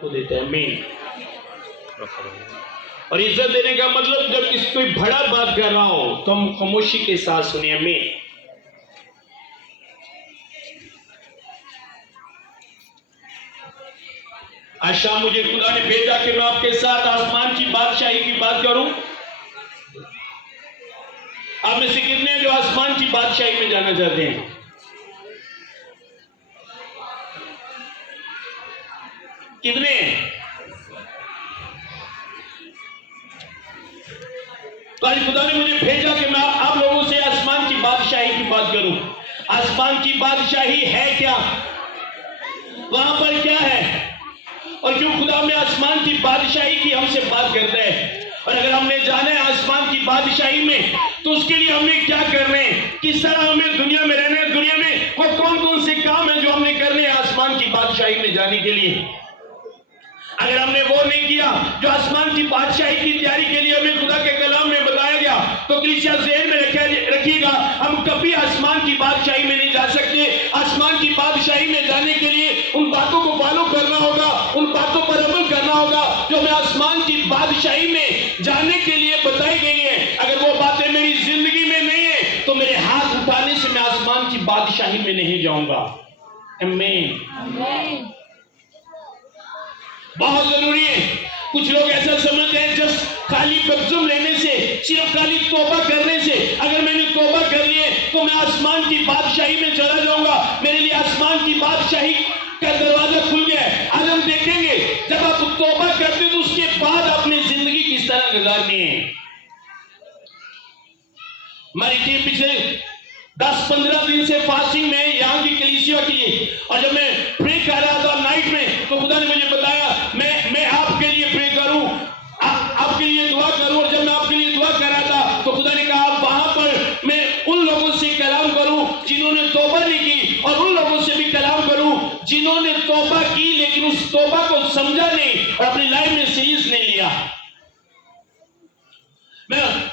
को देते हैं मेन। और इज्जत देने का मतलब जब किसी कोई बड़ा बात कर रहा हो तो हम खामोशी के साथ सुनिए मेन। आज शाम मुझे खुदा ने भेजा कि मैं आपके साथ आसमान की बादशाही की बात करूं। आप में से कितने जो आसमान की बादशाही में जाना चाहते हैं? कितने? तो आज खुदा ने मुझे भेजा कि मैं आप लोगों से आसमान की बादशाही की बात करूं। आसमान की बादशाही है क्या? वहां पर क्या है? और क्यों खुदा में आसमान की बादशाही की हमसे बात करता है? और अगर हमने जाना है आसमान की बादशाही में तो उसके लिए हमें क्या करना है? किस तरह हमें दुनिया में रहना है? दुनिया में वो कौन कौन से काम है जो हमने करने हैं आसमान की बादशाही में जाने के लिए? अगर हमने वो नहीं किया जो आसमान की बादशाही की तैयारी के लिए हमें खुदा के कलाम में बताया गया, तो कलीसिया ज़हन में रखिएगा, हम कभी आसमान की बादशाही में नहीं जा सकते। आसमान की बादशाही में जाने के लिए उन बातों को फॉलो करना होगा, उन बातों पर अमल करना होगा जो हमें आसमान की बादशाही में जाने के लिए बताई गई है। अगर वो बातें मेरी जिंदगी में नहीं है तो मेरे हाथ उठाने से मैं आसमान की बादशाही में नहीं जाऊंगा। आमीन। बहुत जरूरी है। कुछ लोग ऐसा समझते हैं जस्ट खाली बपतिस्मा लेने से, सिर्फ खाली तौबा करने से, अगर मैंने तौबा कर लिए तो मैं आसमान की बादशाही में चला जाऊंगा, मेरे लिए आसमान की बादशाही का दरवाजा खुल गया है। आज हम देखेंगे जब आप तौबा करते हो तो उसके बाद अपनी जिंदगी किस तरह गुजारनी है। हमारी टीम पिछले 10-15 दिन से फास्टिंग में यहाँ की कलीसिया के लिए, और जब मैं प्रे कर रहा था नाइट में तो खुदा ने मुझे बताया मैं आपके लिए प्रे करूं, आपके लिए दुआ करूं। और जब मैं आपके लिए दुआ कर रहा था तो खुदा ने कहा वहां पर मैं उन लोगों से कलाम करूं जिन्होंने तौबा नहीं की, और उन लोगों से भी कलाम करूं जिन्होंने तौबा की लेकिन उस तौबा को समझा नहीं और अपनी लाइफ में सीरियस नहीं लिया।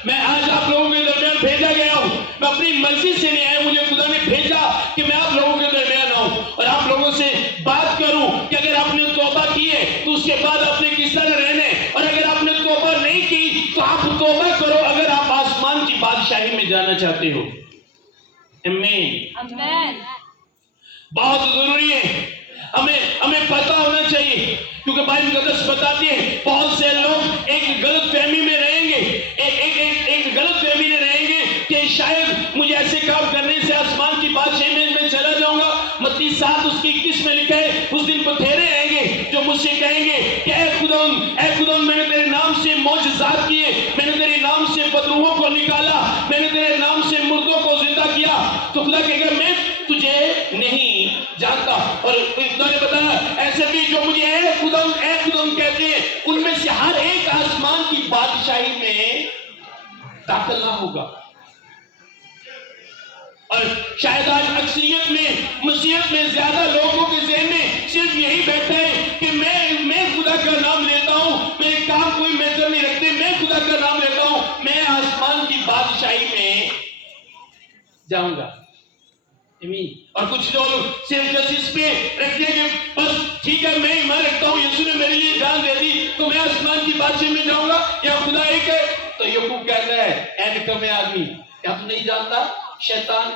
मैं आज आप लोगों के दरमियान भेजा गया हूं। मैं अपनी मर्जी से नहीं आया, मुझे खुदा ने भेजा कि मैं आप लोगों के दरमियान आऊं और आप लोगों से बात करूं कि अगर आपने तौबा की है तो उसके बाद आपने किस तरह रहने, और अगर आपने तौबा नहीं की तो आप तौबा करो अगर आप आसमान की बादशाही में जाना चाहते हो। आमीन। बहुत जरूरी है, हमें पता होना चाहिए, क्योंकि बाइबल मुकद्दस बताती है बहुत से लोग एक गलत फहमी में रहेंगे, एक गलत फहमी में रहेंगे कि शायद मुझे ऐसे काम करने से आसमान की बादशाही में मैं चला जाऊंगा। मत्ती 7 उसकी 21 में लिखा है, उस दिन बथेरे रहेंगे जो मुझसे कहेंगे कि ऐ खुदा मैंने तेरे नाम से मौजज़ात किए, मैंने तेरे नाम से बदरूहों को निकाला, मैंने तेरे नाम से मुर्दों को जिंदा किया। तो खुदा कहेगा मैं तुझे नहीं जानता। और खुदा ने बताया ऐसे भी जो मुझे ऐ खुदा कहते हैं उनमें से हर एक आसमान की बादशाही में दाखिल ना होगा। और शायद आज अक्सरियत में, मसीहत में ज्यादा लोगों के ज़हन में सिर्फ यही बैठा है कि मैं खुदा का नाम लेता हूं, मेरे काम कोई मेजर नहीं रखते, मैं खुदा का नाम लेता हूं, मैं आसमान की बादशाही में जाऊंगा। और कुछ लोग सिर्फ जस्टिस पे रखते हैं कि बस ठीक है मैं ईमान रखता हूं, यीशु ने मेरे लिए जान दे दी तो मैं आसमान की बादशाही में जाऊंगा, या खुदा एक है। तो याकूब कहता है ऐ निकम्मे आदमी, क्या तू नहीं जानता शैतान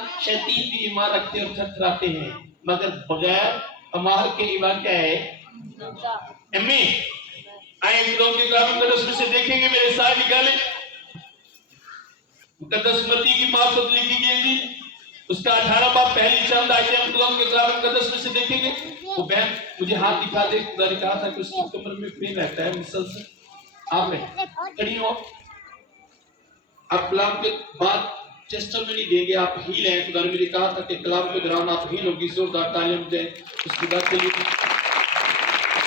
भी ईमान रखते और थरथराते हैं, मगर बगैर अमाल के ईमान क्या है? आए लोगों के कलाम मुकद्दस में से देखेंगे, मेरे साथ निकाले मुकद्दस मत्ती की मार्फत लिखी गई थी, उसका 18 बाब पहली चंद आयतें हम खुदा के कलाम मुकद्दस में से देखेंगे। वो बहन मुझे हाथ दिखा दे, खुदा ने कहा था कि उसकी कमर में पेन रहता है मुसलसल। आप खड़ी हो, आप कलाम के बाद टेस्टिमनी देंगे, आप हील हैं। खुदा ने मुझे कहा था कि कलाम के दौरान आप हील होगी, जोरदार तालियां दें उसकी बात के लिए।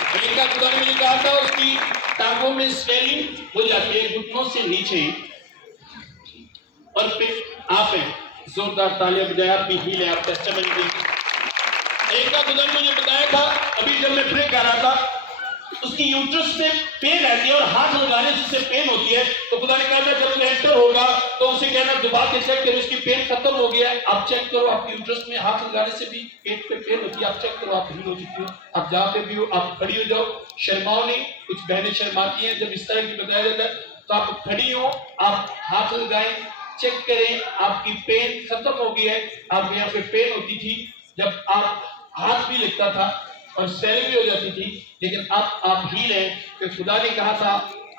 अमेरिका खुदा ने मुझे कहा था उसकी टांगों में स्वेलिंग हो जाती है घुटनों से नीचे, और फिर आप हैं, जोरदार तालियां बजाएं, आप भी हील है, आप टेस्टिमनी देंगे। एक का खुदा ने मुझे बताया था अभी जब मैं प्रे कर रहा था, उस उसकी यूट्रस से पेन रहती है और हाथ लगाने से उसे पेन होती है। तो खुदा ने कहा था जब तू एंटर होगा तो उसे कहना दबा के चेक करो, उसकी पेन खत्म हो गया है, आप चेक करो, आपकी यूट्रस में हाथ लगाने से भी पेट पे पेन होती है, आप चेक करो, आप हील हो चुकी हो, आप जहाँ पे भी हो आप खड़ी हो जाओ, शर्माओ नहीं। कुछ बहनें शर्माती हैं जब इस तरह की बताया जाता है, तो आप खड़ी हो, आप हाथ लगाएं, चेक करें, आपकी पेन खत्म हो गई है। आप यहाँ पे पेन होती थी जब आप हाथ भी लगता था और स्वेलिंग भी हो जाती थी, लेकिन अब आप हील है, तो खुदा ने कहा था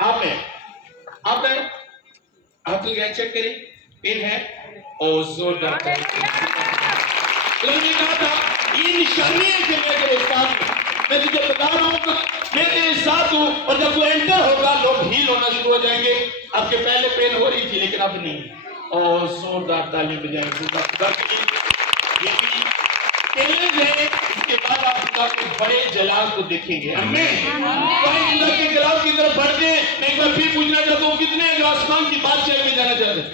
आप है, आप है, हाथ लगाए, चेक करें, पेन है, और जोरदार उन्होंने कहा था ये निशानी है कि मैं तेरे साथ हूं, मैं तुझे बता रहा हूं मैं तेरे साथ हूं, और जब तू एंटर होगा लोग हील होना शुरू हो जाएंगे। आपके पहले पेन हो रही थी लेकिन अब नहीं, और जोरदार ताली बजाएंगे। ये भी चैलेंज है, इसके बाद आप खुदा के बड़े जलाल को देखेंगे। आमीन। खुदा के जलाल की तरफ बढ़ते हैं। मैं एक बार फिर पूछना चाहता हूँ कितने जो आसमान की बादशाही में जाना चाहते हैं?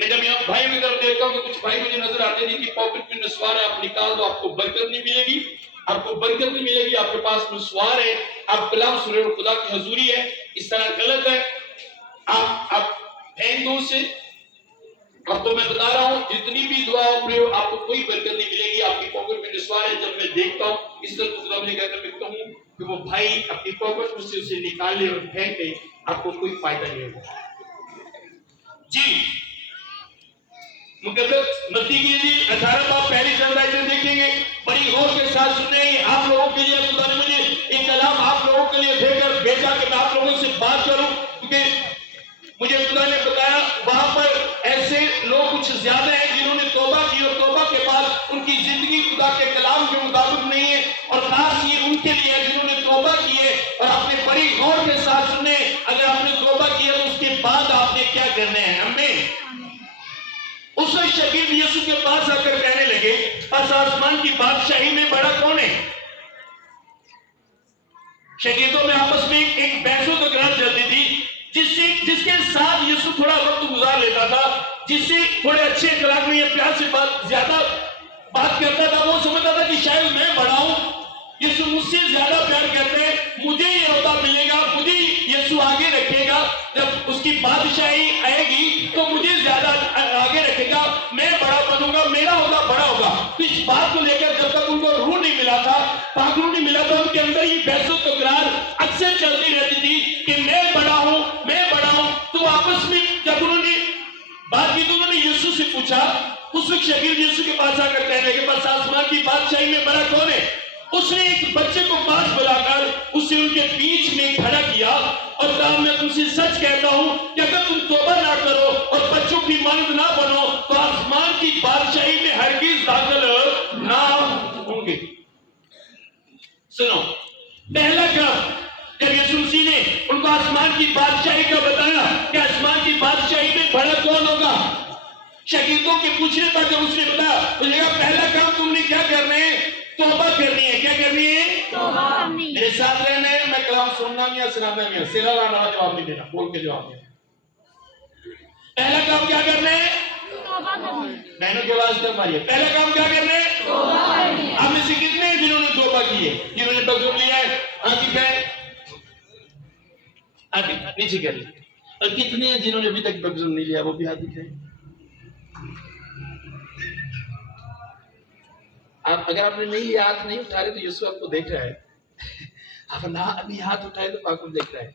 मैं जब यहाँ भाई की तरफ देखता हूँ तो कुछ भाई मुझे नजर आते हैं कि पॉकेट में नस्वार है, आप निकाल दो, आपको बरकत नहीं मिलेगी, आपको बरकत नहीं मिलेगी, आपके पास नस्वार है, आप कलाम सुन रहे हो, खुदा की हजूरी है, इस तरह गलत है। आप फेंक दो उसे। आपको मैं बता रहा हूं जितनी भी दुआ हो आपको कोई बरकत नहीं मिलेगी, आपकी पॉकेट में निस्वार है। जब मैं देखता हूं इस तरह खुदा ने कहकर देखता हूं कि वो भाई अपनी पॉकेट में से उसे निकाल ले और फेंक दे, आपको कोई फायदा नहीं होगा। जी मुकद्दस मत्ती की इंजील 18 बाब पहली चंद आयतें देखेंगे, बड़ी गौर के साथ सुनेंगे। आप लोगों के लिए खुदा ने मुझे एक कलाम आप लोगों के लिए भेजा कि मैं आप लोगों से बात करूं, क्योंकि मुझे खुदा ने बताया वहां पर ऐसे लोग कुछ ज्यादा हैं जिन्होंने तौबा की और तौबा के बाद उनकी जिंदगी खुदा के कलाम के मुताबिक नहीं है, और खास ये उनके लिए है जिन्होंने तौबा की है। और आपने बड़ी गौर के साथ सुने, अगर आपने तौबा किया तो उसके बाद आपने क्या करना है। हमें उस वक्त शकील यीशु के पास आकर कहने लगे बस आसमान की बादशाही में बड़ा कौन है? शकीलों में आपस में एक बहसों तकरार चलती थी, जिसके साथ यीशु थोड़ा वक्त गुजार लेता था, जिससे थोड़े अच्छे अखलाक में या प्यार से ज्यादा बात करता था, वो समझता था कि शायद मैं बड़ा हूं, यीशु मुझसे ज्यादा प्यार करते हैं, मुझे ये होता मिलेगा, मुझे यीशु आगे रखेगा, जब उसकी बादशाही आएगी तो मुझे ज्यादा आगे रखेगा, मैं बड़ा बनूंगा, मेरा होगा बड़ा होगा। तो इस बात को लेकर जब तक उनको रूह नहीं मिला था, पाकरू नहीं मिला था, उनके अंदर ये बहसों तकरार अक्सर चलती रहती थी कि मैं बड़ा हूं, मैं बड़ा हूं। तो आपस में जब उन्होंने बात की तो उन्होंने यीशु से पूछा, उस वक्त शकील यीशु के पास आकर कहने लगे बस आसमान की बादशाही में बड़ा कौन है? उसने एक बच्चे को पास बुलाकर उसे उनके बीच में खड़ा किया और कहा मैं तुमसे सच कहता हूं कि अगर तुम तौबा ना करो और बच्चों की मानद ना बनो तो आसमान की बादशाही में हरगिज दाखिल ना होंगे। सुनो, पहला काम जब यीशु मसीह ने उनको आसमान की बादशाही का बताया कि आसमान की बादशाही में बड़ा कौन होगा, शकीलों के पूछने पर जब उसने बताया तो पहला काम तुमने क्या करना है? तौबा करनी है। क्या करनी है? तौबा करनी। मेरे साथ रहना है, मैं कलाम सुनना नहीं है, सुनाना नहीं है, सिरा लाना जवाब नहीं देना, बोल के जवाब देना। पहला काम क्या करना है? तौबा करनी है। बहनों के आवाज तक मारिए, पहला काम क्या करना है? तौबा करनी है। आप में से कितने हैं जिन्होंने तौबा की है, जिन्होंने बगजुम लिया है? आगे गए, आगे नीचे कर ली। और कितने हैं जिन्होंने अभी तक बगजुम नहीं लिया, वो भी हाथ दिखाए। आप अगर आपने नहीं लिया, हाथ नहीं उठा रहे तो यीशु आपको देख रहा है। आप ना अभी हाथ उठाए तो आपको देख रहा है।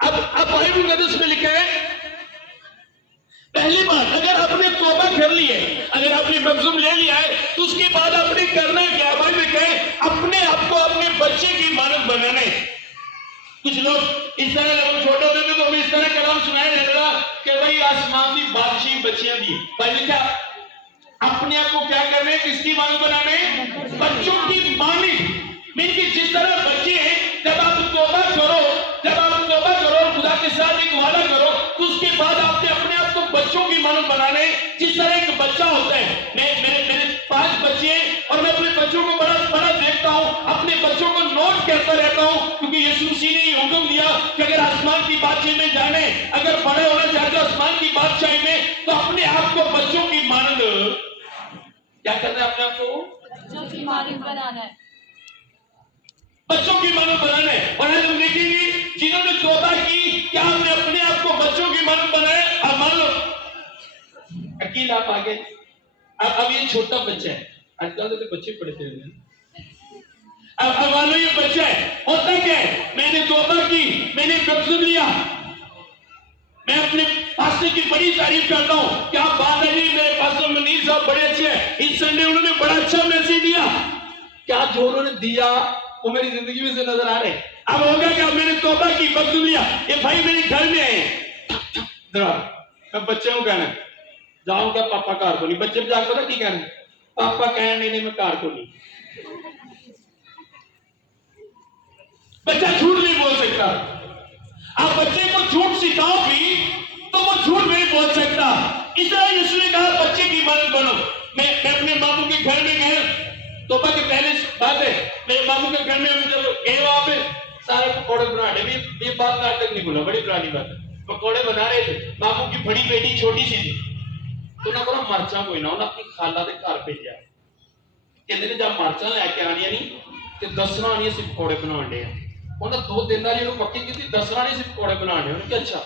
अब बाइबल मुकद्दस में लिखा है पहली बात अगर आपने तौबा कर ली है, अगर आपने बगजुम ले लिया है तो उसके बाद आपने करना क्या? बाइबल कहे अपने आप को अपने बच्चे की मानद बनाने। कुछ लोग इस तरह जब छोटे होते थे तो हमें इस तरह कलाम सुनाया जाता था कि भाई आसमान की बादशाही बच्चियां दी। भाई क्या अपने आप को क्या करने, किसकी मानद बनाने? बच्चों की मानद। मीन कि जिस तरह बच्चे हैं, जब आप तौबा करो खुदा के साथ एक वादा करो तो उसके बाद आपने अपने आप को बच्चों की मानद बनाने। जिस तरह एक बच्चा होता है, मेरे 5 बच्चे हैं और मैं अपने बच्चों को बड़ा देखता हूं, अपने बच्चों को नोट करता रहता हूं, क्योंकि यीशु मसीह ने ये हुक्म दिया कि अगर आसमान की बादशाही में जाने, अगर बड़े होना चाहते हो आसमान की बादशाही में, तो अपने आप को बच्चों की मानद क्या करना है? अपने आप को बच्चों की मानद बनाना है, बच्चों की मानद बनाना है। तब्दील आप आगे। अब ये छोटा बच्चा है, आजकल तो बच्चे पढ़ते हैं। अब मानो ये बच्चा है, होता क्या है, मैंने तौबा की, मैंने बपतिस्मा लिया, मैं अपने पास्टर की बड़ी तारीफ करता हूँ, क्या बात है जी, मेरे पास्टर मनीर साहब बड़े अच्छे हैं, इस संडे उन्होंने बड़ा अच्छा मैसेज दिया। क्या जो उन्होंने दिया वो मेरी जिंदगी में से नजर आ रहे। अब होगा क्या, मैंने तौबा की, बपतिस्मा लिया, ये भाई मेरे घर में आए, मैं बच्चे को कहना जाऊंगा पापा कार को नहीं, बच्चे जाकर पता की कहना, पापा कहना नहीं मैं कार को नहीं। बच्चा झूठ नहीं बोल सकता। आप बच्चे को झूठ सिखाओ भी तो वो झूठ नहीं बोल सकता। इसलिए यीशु ने कहा बच्चे की मानद बनो। मैं अपने मामू के घर में गया, तौबा के पहले बात है, मेरे मामू के घर में हम जब गए वहां पे सारे पकौड़े बना रहे, ये बात आज तक नहीं बोला, बड़ी पुरानी बात है। पकौड़े बना रहे थे, मामू की बड़ी बेटी छोटी सी थी, तो ना बोला मर्चा कोई ना, उन्हें अपनी खाला के घर भेजा, कहते जब मर्चा लैके आनिया नहीं तो दसना नहीं असं पकौड़े बना रहे हैं। उन्हें 2 दिन पक्की की, दसना नहीं असं पकौड़े बना रहे। उन्हें अच्छा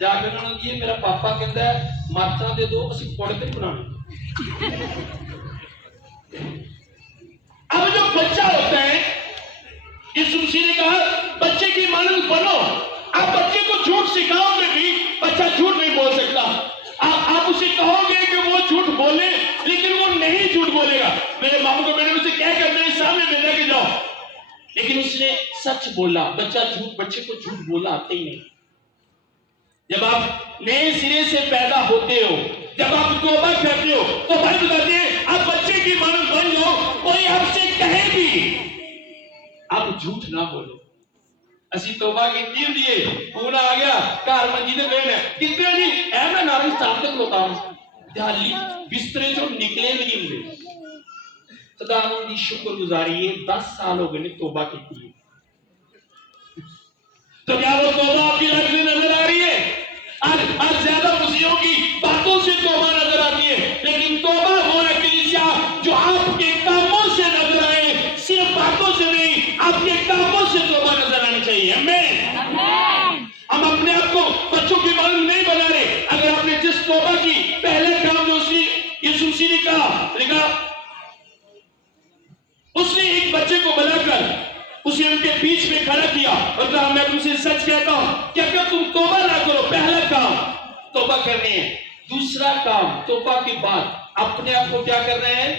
जाकर उन्होंने दिए, मेरा पापा कहता है मर्चा दे दो, असं पकौड़े तो नहीं बनाने। अब जो बच्चा होता है, यीशु मसीह ने कहा बच्चे की मानद बनो। आप बच्चे को झूठ सिखाओगे भी, बच्चा झूठ नहीं बोल सकता। आप उसे कहोगे कि वो झूठ बोले, लेकिन वो नहीं झूठ बोलेगा। मेरे मामू को मैंने उसे क्या कहते हैं, सामने में लेके जाओ, लेकिन उसने सच बोला। बच्चे को झूठ बोला आते ही नहीं। जब आप नए सिरे से पैदा होते हो, जब आप तौबा करते हो, तो भाई बताते हैं आप बच्चे की मानद बन जाओ। कोई आपसे कहे भी आप झूठ ना बोलो। असी तौबा की दिए, फोन आ गया घर मंजी ते बैठे कितने जी ऐ मैं नारी साहब तक लोता दिहाली बिस्तरे चो निकले भी नहीं हुए। खुदावंद दी शुक्रगुजारी है 10 साल हो गए ने तौबा की थी। तो क्या वो तौबा आपकी लाइफ में नजर आ रही है? आज ज्यादा मुसीबतों की बातों से तौबा नजर आती है, लेकिन तौबा वो है कलीसिया जो आपके कामों से नजर आए, सिर्फ बातों से नहीं, आपके कामों से तौबा नजर आनी चाहिए। आमीन। हम अपने आप को बच्चों की मालूम नहीं बना रहे। अगर आपने जिस तौबा की, पहले काम जो उसने यीशु मसीह ने कहा, उसने एक बच्चे को बुलाकर उसे उनके बीच में खड़ा किया और कहा मैं तुमसे सच कहता हूं कि अगर तुम तौबा ना करो, पहला काम तौबा करनी है, दूसरा काम तौबा के बाद अपने आप को क्या कर रहे हैं?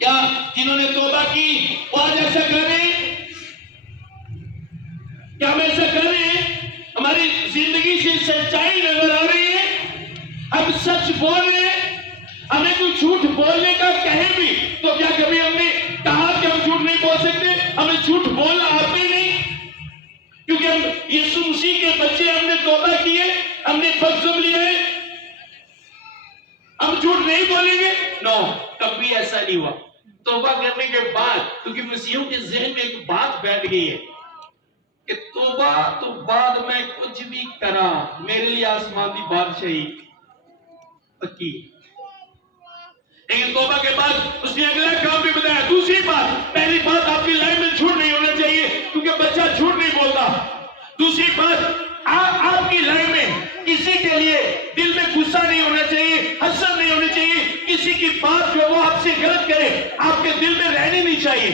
क्या जिन्होंने तौबा की वो आज ऐसा कर रहे हैं? क्या हम ऐसा कर रहे हैं? हमारी जिंदगी से सच्चाई नजर आ रही है, हम सच बोल रहे हैं। हमें कोई झूठ बोलने का कहे भी तो क्या कभी हमने कहा कि हम झूठ नहीं बोल सकते? हमें झूठ बोलना आते नहीं, क्योंकि हम यीशु मसीह के बच्चे, हमने तौबा की है, हमने बपतिस्मा लिया है, हम झूठ नहीं बोलेंगे। नो, कभी ऐसा नहीं हुआ। तौबा करने के बाद, क्योंकि मसीहों के जहन में एक बात बैठ गई है कि तौबा तो बाद में कुछ भी करा, मेरे लिए आसमान की बादशाही पक्की। लेकिन तौबा के बाद उसने अगला काम भी बताया। दूसरी बात, पहली बात आपकी लाइफ में झूठ नहीं होना चाहिए, क्योंकि बच्चा झूठ नहीं बोलता। दूसरी बात, आपकी लाइफ में किसी के लिए दिल में गुस्सा नहीं होना चाहिए, हसद नहीं होनी चाहिए। किसी की बात जो वो आपसे गलत करे आपके दिल में रहनी नहीं चाहिए,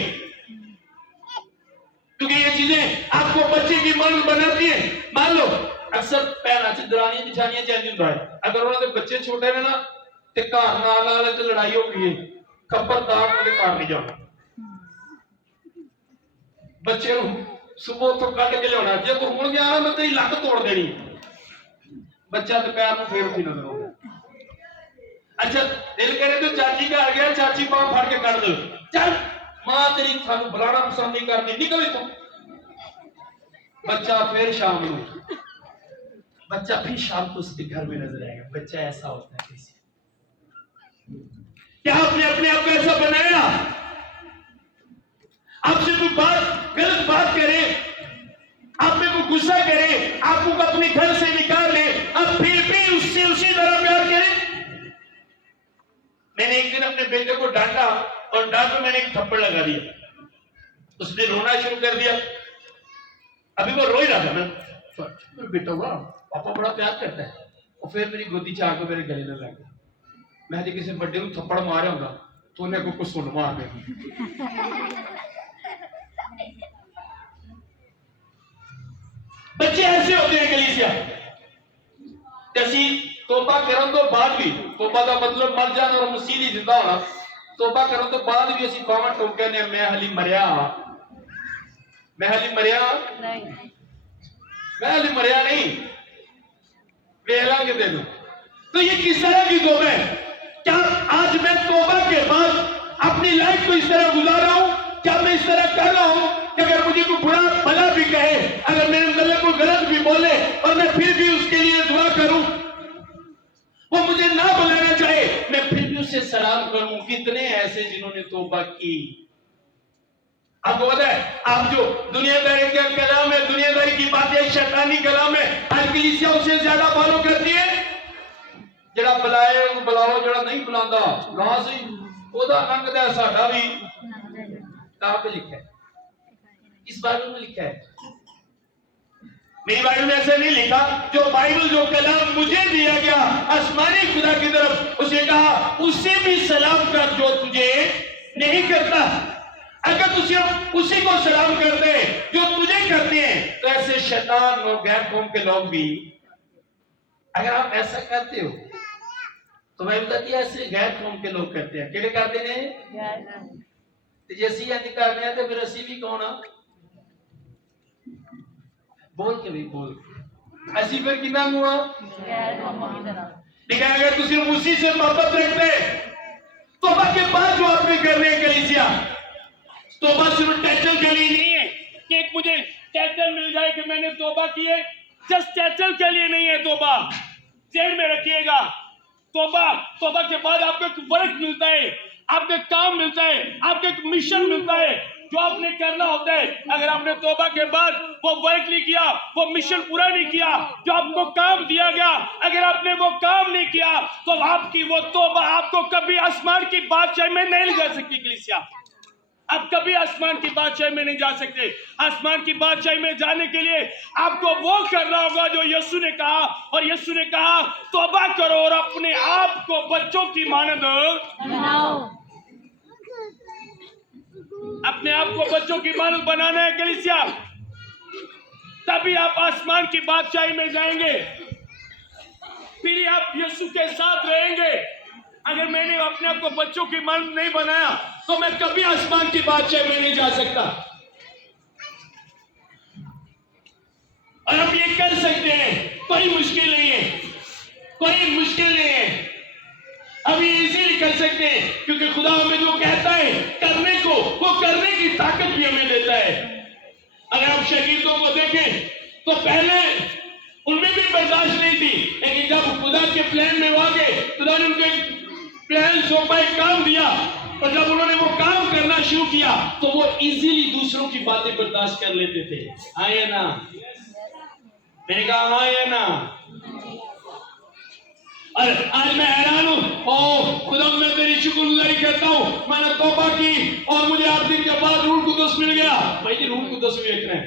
क्योंकि ये चीजें आपको बच्चे की मन बनाती है। मान लो अक्सर भैन से दरानियां जिठानियां चैन होता है, अगर उन्होंने बच्चे छोटे ने ना ते घर नाल ते लड़ाई हो गई है, खबरदार उन्हें घर नहीं जाना। बच्चे सुबह तो कट के लिया, जो तू हूं गया ना मैं तेरी लक तोड़ देनी। बच्चा दोपहर में फिर उठी नजर आता। अच्छा दिल करे तो चाची घर गया, चाची पांव फाड़ के कर दो, चल मां तेरी सानू बुलाना पसंद नहीं करती, निकल इथों। बच्चा फिर शाम को, बच्चा फिर शाम को उसके घर में नजर आएगा। बच्चा ऐसा होता है। कैसे? क्या आपने अपने आप को ऐसा बनाया? आपसे कोई बात गलत बात करे, आप में कोई गुस्सा करे, आपको अपने घर से निकाल ले, अब फिर भी उससे उसी तरह प्यार करें। मैंने एक दिन अपने बेटे को डांटा और डांट में मैंने एक थप्पड़ लगा दिया। उसने रोना शुरू कर दिया। अभी वो रो ही रहा था। मैं बेटा हुआ पापा बड़ा प्यार करता है, और फिर मेरी गोदी च आके मेरे गले में लग गया। मैं जो किसी बड़े को थप्पड़ मारिया होंगे तो उन्हें को कुछ सुन मार दे। बच्चे ऐसे होते हैं कलीसिया। ਅਸੀਂ ਤੋਬਾ ਕਰਨ ਤੋਂ ਬਾਅਦ ਵੀ, ਤੋਬਾ ਦਾ ਮਤਲਬ ਮਰ ਜਾਣਾ ਔਰ ਮਸੀਹ ਦੀ ਜ਼ਿੰਦਾ ਹੋਣਾ, ਤੋਬਾ ਕਰਨ ਤੋਂ ਬਾਅਦ ਵੀ ਅਸੀਂ ਬਾਹਾਂ ਠੋਕ ਕੇ ਨੇ ਮੈਂ ਹਲੀ ਮਰਿਆ ਨਹੀਂ, मैं हली मरिया नहीं, वेला के दिन। तो ये किस तरह की तौबा है? क्या आज मैं तौबा के बाद अपनी लाइफ को इस तरह गुजार रहा हूं? क्या मैं इस तरह कर रहा हूं कि अगर मुझे कोई बुरा भला भी कहे, अगर मेरे गले को गलत भी बोले और मैं फिर भी उसके लिए दुआ करूं, वो मुझे ना बुलाना चाहे, मैं फिर भी उससे सलाम करूं? कितने ऐसे जिन्होंने तौबा की। आपको पता है, आप जो दुनियादारी का कलाम है, दुनियादारी की बातें, शैतानी कलाम है, आज कलीसिया उसे ज्यादा फॉलो करती है। ਜਿਹੜਾ ਬੁਲਾਏ ਉਹ ਬੁਲਾਓ, ਜਿਹੜਾ ਨਹੀਂ ਬੁਲਾਉਂਦਾ ਨਾ ਸਹੀ, ਉਹਦਾ ਲੰਘਦਾ ਸਾਡਾ भी किताब में लिखा है, इस बाइबल में लिखा है। मेरी बाइबल में ऐसा नहीं लिखा। जो बाइबल, जो कलाम मुझे दिया गया आसमानी खुदा की तरफ, उसे कहा उसे भी सलाम कर जो तुझे नहीं करता। अगर तुझे उसी को सलाम करते जो तुझे करते हैं, तो ऐसे शैतान और गैर कौम के लोग भी, अगर आप ऐसा करते हो तो मैं बताती है ऐसे गैर कौम के लोग करते हैं। किहड़े करते हैं? तो जे असी इंज करते हैं तो फिर असी भी कौन आ? बोल के भी बोल, असी फिर कितना हुआ? लेकिन अगर तुझे उसी से मोहब्बत रखते, तौबा के बाद जो आपने कर रहे हैं कलीसिया, तौबा सिर्फ टाइटल के लिए नहीं है कि एक मुझे टाइटल मिल जाए कि मैंने तौबा की है। जस्ट टाइटल के लिए नहीं है तौबा। ध्यान में रखिएगा, तौबा के बाद आपको एक वर्क मिलता है, आपको एक काम मिलता है, आपको एक मिशन मिलता है जो आपने करना होता है। अगर आपने तौबा के बाद वो वर्क नहीं किया, वो मिशन पूरा नहीं किया, जो आपको काम दिया गया, अगर आपने वो काम नहीं किया, तो आपकी वो तौबा आपको कभी आसमान की बादशाही में नहीं ले जा सकती। कलीसिया, आप कभी आसमान की बादशाही में नहीं जा सकते। आसमान की बादशाही में जाने के लिए आपको वो करना होगा जो यीशु ने कहा, और यीशु ने कहा तौबा करो और अपने आप को बच्चों की मानद बनाओ। अपने आप को बच्चों की मानद बनाना है कलीसिया, तभी आप आसमान की बादशाही में जाएंगे, फिर ही आप यीशु के साथ रहेंगे। अगर मैंने अपने आप को बच्चों की मानद नहीं बनाया तो मैं कभी आसमान की बादशाही में नहीं जा सकता। और आप ये कर सकते हैं, कोई मुश्किल नहीं है, कोई मुश्किल नहीं है। अब ये इजीली कर सकते हैं क्योंकि खुदा हमें जो कहता है करने को, वो करने की ताकत भी हमें देता है। अगर आप शहीदों को देखें तो पहले उनमें भी बर्दाश्त नहीं थी, लेकिन जब खुदा के प्लान में वो आ गए, खुदा ने उनके प्लान सौंपा, एक काम दिया, और जब उन्होंने वो काम करना शुरू किया तो वो इजीली दूसरों की बातें बर्दाश्त कर लेते थे। आए ना? मैंने कहा आए ना? और आज मैं हैरान हूं, ओ खुदा मैं तेरी शुक्रगुजारी करता हूं, मैंने तौबा की और मुझे 8 दिन के बाद रूह कुदस मिल गया। भाई जी रूह कुदस भी देखना है,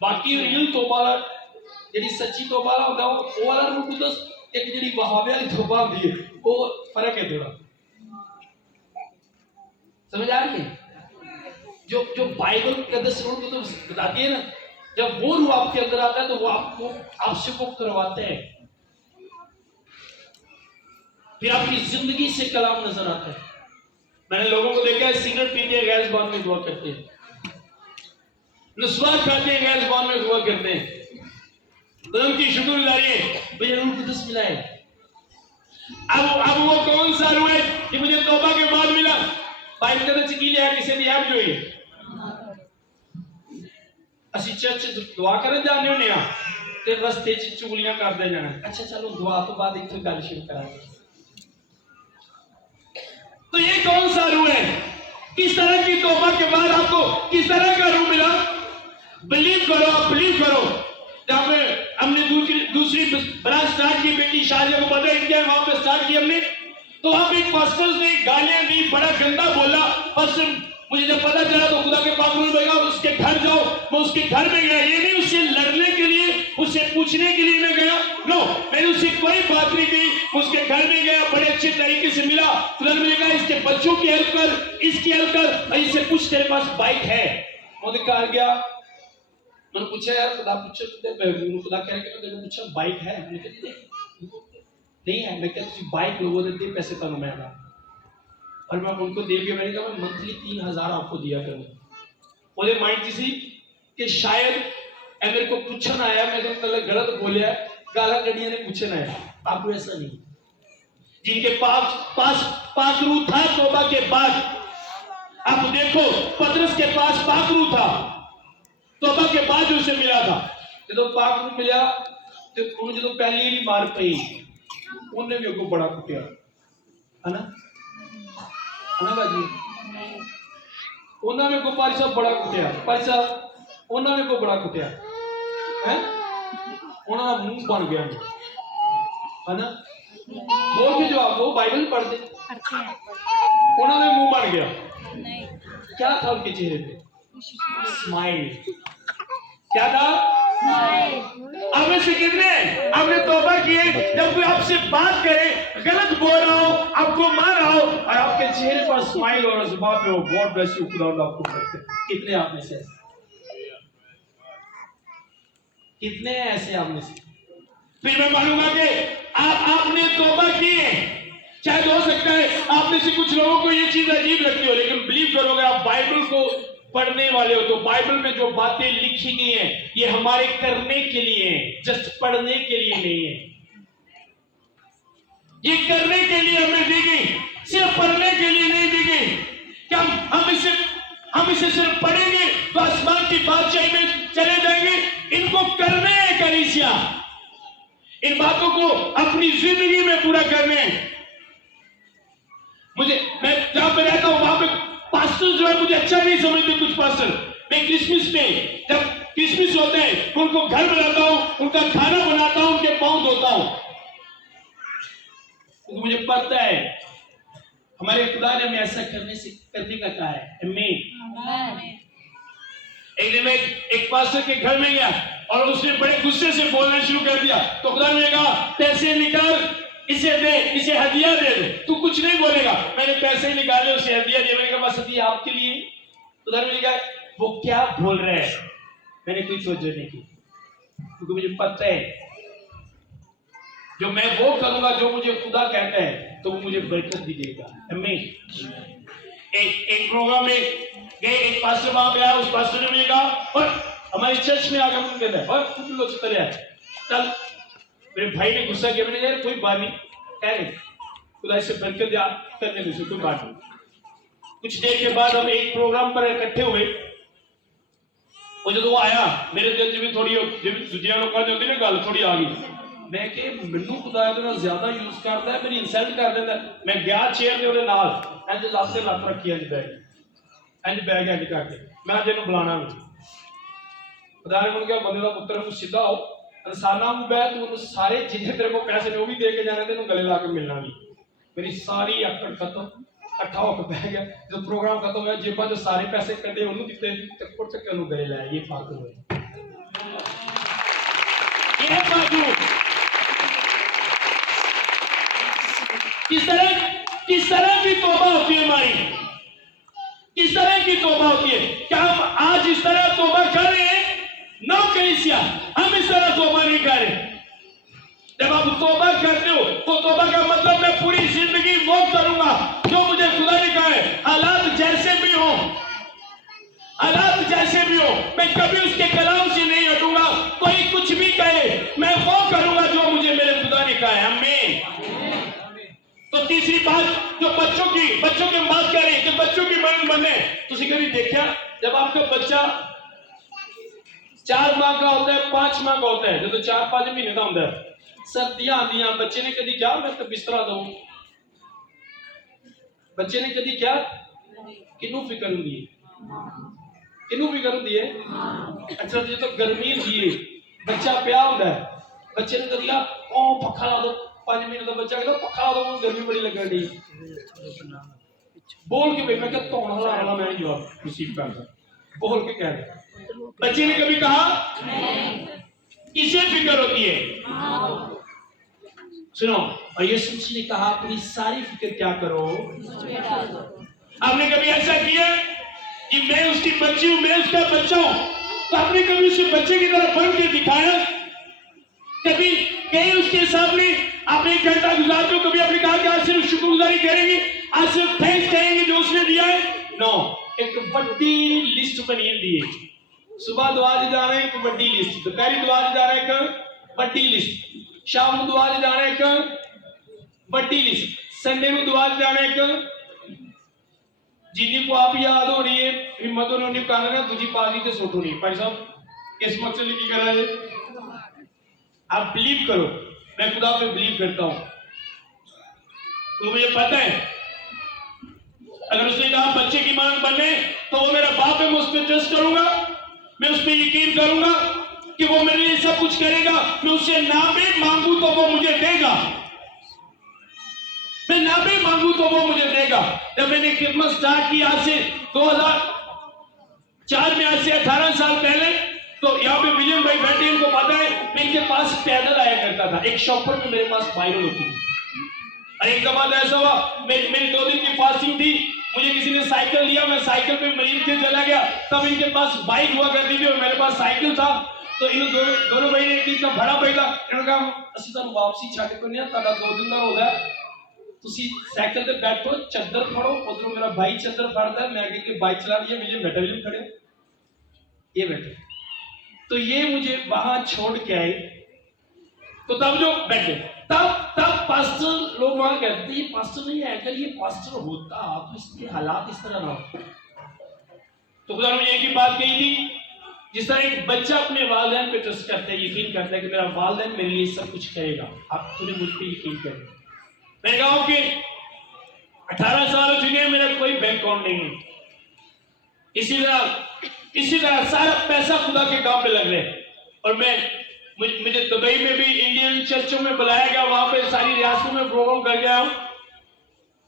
बाकी रियल तौबा जी सच्ची तौबा होगा वो वाला रूह कुदस, एक जी वहाबे वाली तौबा होती है, वो फर्क है थोड़ा। समझ आ रही है? जो बाइबल कदस रूह को तो बताती है ना, जब वो रूह आपके अंदर आता है तो वो आपको आपसे को करवाते हैं, फिर आपकी जिंदगी से कलाम नजर आता है। मैंने लोगों को देखा है सिगरेट पीते हैं गैस बांध में दुआ करते हैं, नस्वार खाते हैं गैस बांध में दुआ करते हैं, उनकी शुक्रगुजारी है मुझे रूह कुदस मिला है। अब वो कौन सा रूह है कि मुझे तौबा के बाद मिला? बाइबल कहता है कि लिया किसी ने आप जो है असि चर्च दुआ करन जाने होने आ ते रस्ते च चुगलियां करदे जाना। अच्छा चलो दुआ तो बाद एक गल शुरू करांगे। तो ये कौन सा रूह है? किस तरह की तौबा के बाद आपको किस तरह का रूह मिला? बिलीव करो, आप बिलीव करो। जब हमने दूसरी ब्रांच स्टार्ट की, बेटी शादिया को पता है क्या वहां पे स्टार्ट की हमने, तो वहां पे एक पास्टर ने गालियां दी, बड़ा गंदा बोला। पास्टर मुझे जब पता चला तो खुदा के पाक में गया, उसके घर जाओ, मैं उसके घर में गया। ये नहीं उससे लड़ने के लिए, उससे पूछने के लिए मैं गया, नो, मैंने उससे कोई बात नहीं की। उसके घर में गया, बड़े अच्छे तरीके से मिला। खुदा ने मुझे कहा इसके बच्चों की हेल्प कर, इसकी हेल्प कर, और इससे पूछ तेरे पास बाइक है? मुझे कहा गया, मैंने पूछा यार खुदा पूछा खुदा कह रहे तेरे पूछा बाइक है? मैंने कहा नहीं है। मैं क्या तुझे बाइक लोगों ने दे पैसे तनु मैं और मैं उनको दे के मैंने कहा मैं मंथली 3000 आपको दिया करूँ। मुझे माइंड थी कि शायद मेरे को पूछन आया, मैंने गलत बोलिया, गाला गड़िया ने पूछन आया। आपको ऐसा नहीं, जिनके पास पाकरू था तौबा के बाद, आप देखो पतरस के पास पाकरू था तौबा के बाद जो उसे मिला था। जो पाकरू मिला तो जो पहली ही मार पई उन्हें भी को बड़ा कुटिया है ना बाजी, उन्होंने को पारी साहब बड़ा कुटिया, पारी साहब उन्होंने को बड़ा कुटिया है, उन्होंने मुंह बन गया है ना। बोल के जवाब दो, बाइबल पढ़ते उन्होंने मुंह बन गया। क्या था उनके चेहरे पे? स्माइल। क्या था? आप में से कितने आपने तौबा किए, जब कोई आपसे बात करे, गलत बोल रहा हो, आपको मार रहा हो, और आपके चेहरे पर स्माइल और जुबान पे हो गॉड ब्लेस यू, खुदा आपको करते? कितने आप में से ऐसे? कितने ऐसे आप में से? फिर मैं मानूंगा कि आपने तौबा की है। शायद हो सकता है आप में से कुछ लोगों को ये चीज अजीब लगती हो, लेकिन बिलीव करो अगर आप बाइबल को पढ़ने वाले हो तो बाइबल में जो बातें लिखी गई हैं ये हमारे करने के लिए हैं, जस्ट पढ़ने के लिए नहीं है। ये करने के लिए हमें दी गई, सिर्फ पढ़ने के लिए नहीं दी गई। क्या हम इसे सिर्फ पढ़ेंगे तो आसमान की बादशाही में चले जाएंगे? इनको करने हैं कलीसिया, इन बातों को अपनी जिंदगी में पूरा करने हैं। मैं जहां पे रहता हूं वहां पे पास्टर जो है मुझे अच्छा नहीं समझते कुछ पास्टर। मैं क्रिसमस में जब क्रिसमस होता है तो उनको घर बनाता हूं, उनका खाना बनाता हूं, उनके पांव धोता हूं, तो मुझे पता है हमारे खुदा ने हमें ऐसा करने का कहा है। एक दिन मैं एक पास्टर के घर में गया और उसने बड़े गुस्से से बोलना शुरू कर दिया, तो खुदा ने कहा पैसे निकाल, इसे दे, इसे हदिया दे दे। तू कुछ नहीं बोलेगा। मैंने पैसे निकाले, उसे हदिया दिया। मैंने कहा बस हदिया आपके लिए। खुदा ने कहा वो क्या बोल रहे हैं? मैंने कोई सोच नहीं की, क्योंकि मुझे पता है जो मैं वो करूंगा जो मुझे खुदा कहता है तो वो मुझे बरकत भी देगा। एक प्रोग्राम में गए, एक पास्टर वहां पे आया, उस पास्टर ने मुझे कहा और हमारी चर्च में आकर मुझे कहता है और कुछ लोग चले आए। तब मेरे भाई ने गुस्सा किया, मैंने कहा कोई बात नहीं, कह रहे खुदा से बरकत करने दे, कोई बात नहीं। कुछ देर के बाद हम एक प्रोग्राम पर इकट्ठे हुए और जब वो आया मेरे दिल में भी थोड़ी दूसरे लोगों की होती ना गल थोड़ी आ गई। मैं कि मैनू खुदा ज्यादा यूज करता है, मेरी इंसल्ट कर देता। मैं गया चेयर के नाल इंज लाते लत रखी इंज बैग इंज करके मैं अज इन्हू बुलाना खुदा ने मुझे बंदे का पुत्र सीधा हो इंसाना को बह तू सारे जिन्हें तेरे को पैसे ने वो भी दे के जाने, तेन गले ला के मिलना नहीं। मेरी सारी अकड़ खत्म, इकट्ठा होकर बह गया। जो प्रोग्राम खत्म हुआ जेबा जो सारे पैसे कटे उन्होंने दिते, चक्कर चक्कर गले लाए। ये पागल हुए, ये पागल। किस तरह की तौबा होती है हमारी, किस तरह की तौबा होती है? क्या हम आज इस तरह तौबा कर रहे हैं? नो कलीसिया, हम इस तरह तौबा नहीं कर रहे। जब आप तौबा करते हो तो तौबा का मतलब मैं पूरी जिंदगी वो करूंगा जो मुझे खुदा ने कहा है। हालात जैसे भी हो, हालात जैसे भी हो, मैं कभी उसके कलाम से नहीं हटूंगा। कोई कुछ भी कहे मैं वो करूंगा जो मुझे मेरे खुदा ने कहा है। आमीन। तो तीसरी बात जो बच्चों की हम बात कर रहे हैं कि बच्चों की मन बने। तुसी कभी देखा जब आपका बच्चा 4 माह का होता है, 5 माह का होता है, जो 4-5 महीने का होता है, सर्दियां आंदियां, बच्चे ने कभी क्या मैं तो बिस्तरा दूं, बच्चे ने कभी क्या किनू फिक्र होंगी है, किनू फिक्र होंगी है। अच्छा जो तो गर्मी होंगी है, बच्चा प्या होता है, बच्चे ने कभी ओ पखा ला दो, 5 महीने का बच्चा कहता पखा ला दो, गर्मी बड़ी लगन दी बोल के भाई मैं क्या धोना वाला मैं जवाब रिसीव करता बोल के कह रहे। बच्चे ने कभी कहा किसे फिक्र होती है? सुनो, और यीशु मसीह ने कहा अपनी सारी फिक्र क्या करो, आपने कभी ऐसा किया कि मैं उसकी बच्ची हूं, मैं उसका बच्चा हूं, तो आपने कभी उसे बच्चे की तरह बन के दिखाया? कभी कहीं उसके सामने आपने एक घंटा गुजार दो, कभी आपने कहा कि आज सिर्फ शुक्रगुजारी करेंगे, आज सिर्फ थैंक्स कहेंगे जो उसने दिया है? नो, एक बड़ी लिस्ट बनी दी है। सुबह दुआ जा रहे हैं, एक बड़ी लिस्ट, दोपहर दुआ जा रहे हैं, एक बड़ी लिस्ट, शाम को दुआ जा रहे हैं, एक बड़ी लिस्ट, संडे को दुआ जा रहे हैं। जिन्हीं को आप याद हो रही है, हिम्मत उन्होंने कहा ना तुझी पागी तो सोटो नहीं भाई साहब, किस मकसद लिखी कर रहा है? आप बिलीव करो, मैं खुदा पे बिलीव करता हूं, तो मुझे पता है अगर उसने कहा बच्चे की मांग बनने, तो वो मेरा बाप है, मैं उस पर ट्रस्ट करूंगा, मैं उस पर यकीन करूंगा कि वो मेरे लिए सब कुछ करेगा। मैं उससे ना भी मांगू तो वो मुझे देगा, मैं ना भी मांगू तो वो मुझे देगा। जब मैंने खिदमत स्टार्ट की आज से 2004 में, आज से 18 साल पहले, तो यहाँ पे विलियम भाई बैठे, इनको पता है, मैं इनके पास पैदल आया करता था, एक शॉपर में मेरे पास वायरल होती थी। और एक दफा ऐसा हुआ, मेरी 2 दिन की फास्टिंग थी, मुझे किसी ने साइकिल दिया, मैं साइकिल पे मरीज के चला गया, तब इनके पास बाइक हुआ करती थी और मेरे पास साइकिल था। तो इन दोनों भाई ने, एक दिन का बड़ा भाई था, इन्होंने कहा असि तुहानू वापसी छड्ड के नहीं, तुहाडा 2 दिन का हो गया, तुसी साइकिल पे बैठो, चद्दर फड़ो, उधरों मेरा भाई चद्दर फड़ता है, मैं आगे बाइक चला रही है, विलियम बैठा, विलियम खड़े, ये बैठे, तो ये मुझे वहां छोड़ के आए। तो तब जो बैठे, तब पास्टर लोग वहां कहते ये पास्टर नहीं है, अगर ये पास्टर होता तो इसके हालात इस तरह ना होते। तो खुदा ने मुझे एक ही बात कही थी, जिस तरह एक बच्चा अपने वालिदैन पे ट्रस्ट करता है, यकीन करता है कि मेरा वालिदैन मेरे लिए सब कुछ करेगा, आप पूरे मुझ पे यकीन करें। मैंने कहा कि 18 साल हो चुके हैं, मेरा कोई बैंक अकाउंट नहीं है, इसी तरह सारा पैसा खुदा के काम पे लग रहे हैं। और मुझे दुबई में भी इंडियन चर्चों में बुलाया गया, वहां पे सारी रियासतों में प्रोग्राम कर गया हूं।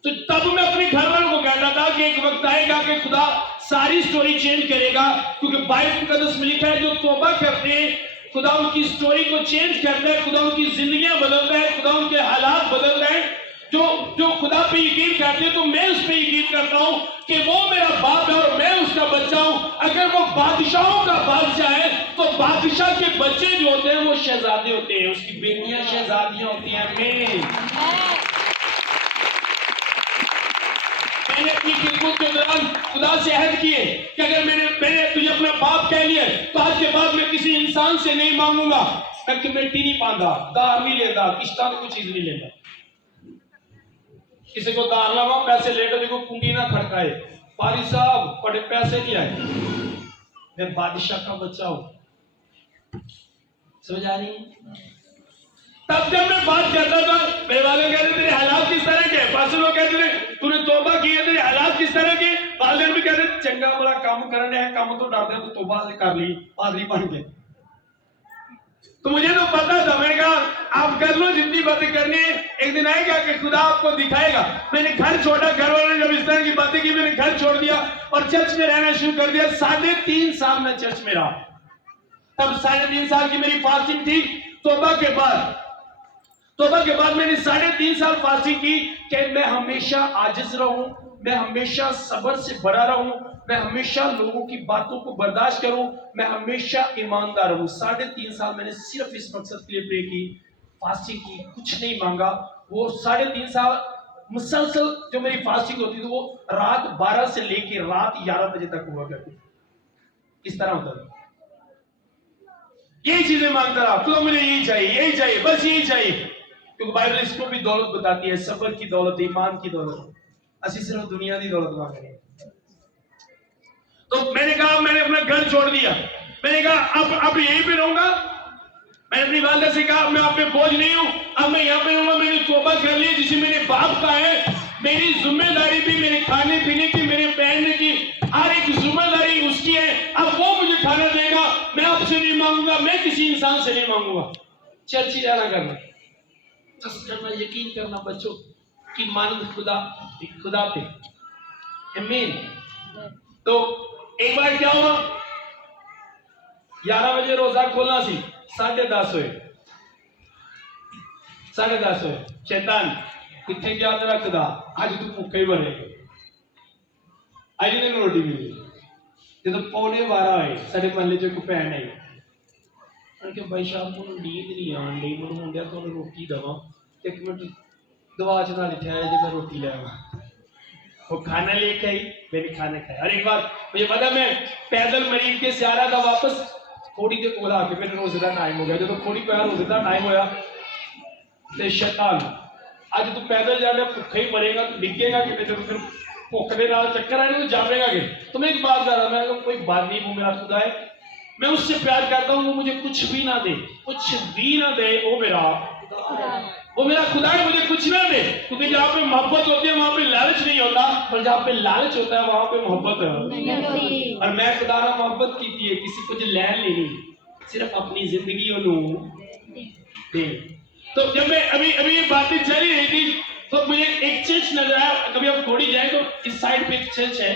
तो तब मैं अपने घर वालों को कहता था कि एक वक्त आएगा कि खुदा सारी स्टोरी चेंज करेगा, क्योंकि बाइबल मुकद्दस में लिखा है जो तौबा करते हैं खुदा उनकी स्टोरी को चेंज करता है, खुदा उनकी जिंदगियां बदलता है, खुदा उनके हालात बदलता है। जो खुदा पे यकीन करते हैं, तो मैं उस पे यकीन करता हूं कि वो मेरा बाप है और मैं उसका बच्चा हूं। अगर वो बादशाहों का बादशाह है, तो बादशाह के बच्चे जो होते हैं वो शहजादे होते हैं, उसकी बेटियां शहजादियां होती हैं। मैंने अपनी खिदमत के दौरान खुदा से अहद किए कि अगर मैंने तुझे अपना बाप कह लिया, तो आज के बाद मैं किसी इंसान से नहीं मांगूंगा, मैं कमेटी नहीं पांदा, दार नहीं लेता, किश्ता कोई चीज नहीं लेता, किसी को दार लगा पैसे लेकर देखो कुंडी ना खड़काए, पारी साहब बड़े पैसे नहीं आए, मैं बादशाह का बच्चा हूं। समझ आ रही है? तब जब मैं बात करता था, मेरे वाले कहते तेरे हालात किस तरह के, पास लोग कहते थे तूने तौबा की है, तेरे हालात किस तरह के, वाले भी कहते चंगा बड़ा काम करने है, काम तो डरते तो तौबा कर ली, पादरी बन गए। तो मुझे तो पता था, मैंने कहा आप कर लो जितनी बातें करनी है, एक दिन आएगा कि खुदा आपको दिखाएगा। मैंने घर छोड़ा, घर वालों ने जब इस तरह की बातें की, मैंने घर छोड़ दिया और चर्च में रहना शुरू कर दिया। 3.5 साल में चर्च में रहा। तब 3.5 साल की मेरी फास्टिंग थी। तौबा के बाद मैंने 3.5 साल फास्टिंग की कि मैं हमेशा आजिज रहूं, मैं हमेशा सब्र से भरा रहूं, मैं हमेशा लोगों की बातों को बर्दाश्त करूं, मैं हमेशा ईमानदार रहूं। 3.5 साल मैंने सिर्फ इस मकसद के लिए प्रे की, फास्टिंग की, कुछ नहीं मांगा। वो 3.5 साल मुसलसल जो मेरी फास्टिंग होती थी, वो रात 12 से लेकर रात 11 बजे तक हुआ करती। इस तरह होता था, यही चीजें मांगता रहा, तो मुझे यही चाहिए, बस यही चाहिए, क्योंकि बाइबल इसको भी दौलत बताती है, सब्र की दौलत, ईमान की दौलत। असि सिर्फ दुनिया की दौलत मांग रहे हैं। तो मैंने कहा, मैंने अपना घर छोड़ दिया, मैंने कहा अब यहीं पे रहूंगा। मैंने अपनी वालिदा से कहा मैं आप पे बोझ नहीं हूं, अब मैं यहाँ पे रहूंगा। मैंने तौबा कर ली, जिसे मेरे बाप का है, मेरी जिम्मेदारी भी मेरे खाने पीने की, मेरे पहनने की, हर एक जिम्मेदारी उसकी है। अब वो मुझे खाना देगा, मैं आपसे नहीं मांगूंगा, मैं किसी इंसान से नहीं मांगूंगा। चर्च ही रहना करना, ट्रस्ट करना, यकीन करना बच्चों की मानंद खुदा पे। आमीन। तो एक बार क्या हुआ, 11 बजे रोजा खोलना सी, 10:30 हुए, 10:30 ਹੋਏ ਸ਼ੈਤਾਨ ਕਿੱਥੇ ਗਿਆ ਤੇਰਾ ਖੁਦਾ ਅੱਜ ਤੂੰ ਭੁੱਖਾ ਹੀ ਮਰੇਗਾ ਅੱਜ ਤੈਨੂੰ ਰੋਟੀ ਮਿਲੀ ਜਦੋਂ 11:15 ਹੋਏ ਸਾਡੇ ਮਹੱਲੇ 'ਚ ਇੱਕ ਭੈਣ ਆਈ ਕਿ ਭਾਈ ਸਾਹਿਬ ਮੈਨੂੰ ਨੀਂਦ नहीं आन रही मैं मुंडिया तो रोटी दवा एक मिनट दवा च ना लिखा है जो मैं रोटी ले आवा वो खाना लेके आई मैंने खाना खाया और एक बार मुझे पता मैं पैदल मरीज के से आ रहा था वापस थोड़ी देर कोल आके मेरे रोजे का टाइम हो गया जो थोड़ी पैर रोजे का टाइम होया ते शैतान आज तू पैदल जा रहा भुखा ही मरेगा तू डिगेगा कि जब फिर भुख के नाल चक्कर आने तो जावेगा कि तो मैं एक बात कर रहा मैं कोई बात नहीं वो मेरा खुदा है मैं उससे प्यार करता हूँ वो मुझे कुछ भी ना दे वो मेरा खुदा है मुझे कुछ ना दे क्योंकि जहाँ पे मोहब्बत होती है वहाँ पे लालच नहीं होता और जहाँ पे लालच होता है वहाँ पे मोहब्बत है और मैं खुदा ने मोहब्बत की थी किसी को जो लैन लेनी सिर्फ अपनी जिंदगी दे तो जब मैं अभी अभी ये बातें चली रही थी तो मुझे एक चर्च नजर आया कभी आप थोड़ी जाए तो इस साइड पे एक चर्च है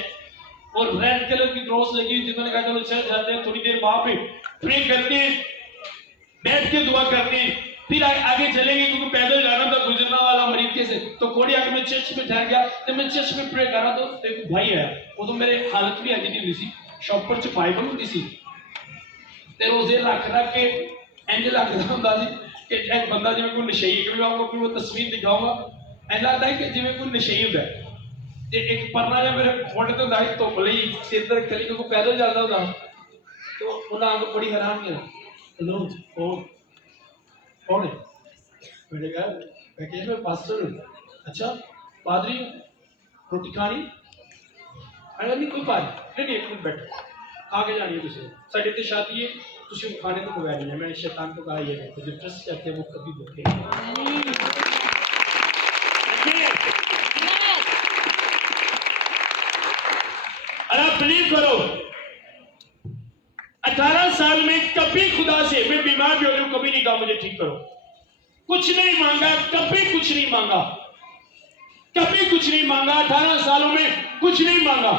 और रेड कलर की क्रॉस लगी हुई जिन्होंने कहा चलो चर्च जाते हैं थोड़ी देर वहां पे प्रे करते हैं बैठ के दुआ करते हैं फिर आगे चलेंगे क्योंकि पैदल जाना था गुजरना वाला मरीज के से तो थोड़ी आगे मैं चर्च में ठहर गया जब मैं चर्च में प्रे कर रहा तो एक भाई है वो तो मेरे हालत भी अजी नहीं हुई सी शॉप पर च बाइबल होती सी ते रोजे रख के इंज लगदा हुंदा सी कि एक बंदा जिवें कोई नशेई क्योंकि मैं आपको वो तस्वीर दिखाऊंगा ऐसा लगता है कि जिवें कोई नशेई होता है एक परना जब मेरे मोटे तो दाई धुप लई सिर ते चली क्योंकि पैदल जाता होता तो उन्हें आगे बड़ी हैरान किया हेलो कौन है मैंने कहा मैं कहा मैं पास्टर हूँ अच्छा पादरी रोटी खानी अरे नहीं कोई बात नहीं एक मिनट बैठो आगे जानिए तुझे साढ़े ते शादी है तुझे खाने तो बगैर नहीं है मैंने शैतान को कहा ये नहीं जो ट्रस्ट करते हैं वो कभी भूखे नहीं और आप बिलीव करो 18 साल में कभी खुदा से मैं बीमार भी हो रही हूं कभी नहीं कहा मुझे ठीक करो कुछ नहीं मांगा कभी कुछ नहीं मांगा कभी कुछ नहीं मांगा 18 सालों में कुछ नहीं मांगा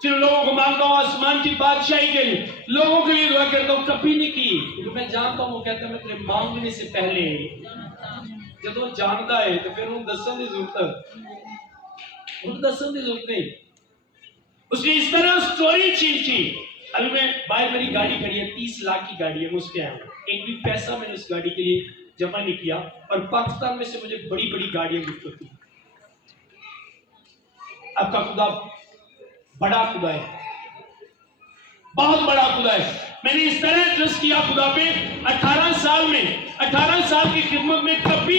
सिर्फ लोगों को मांगता हूं आसमान की बादशाही के लिए लोगों के लिए दुआ करता हूं कभी नहीं की क्योंकि मैं जानता हूं वो कहता है मैं तेरे मांगने से पहले जब वो जानता है तो फिर उन दसन की जरूरत नहीं उसने इस तरह स्टोरी चेंज की अभी मैं बाहर मेरी गाड़ी खड़ी है 30 लाख की गाड़ी है मैं उस पर आया हूँ एक भी पैसा मैंने उस गाड़ी के लिए जमा नहीं किया और पाकिस्तान में से मुझे बड़ी बड़ी गाड़ियां गिफ्ट होती आपका खुदा बड़ा खुदा है बहुत बड़ा खुदा है मैंने इस तरह ट्रस्ट किया खुदा पे 18 साल की खिदमत में कभी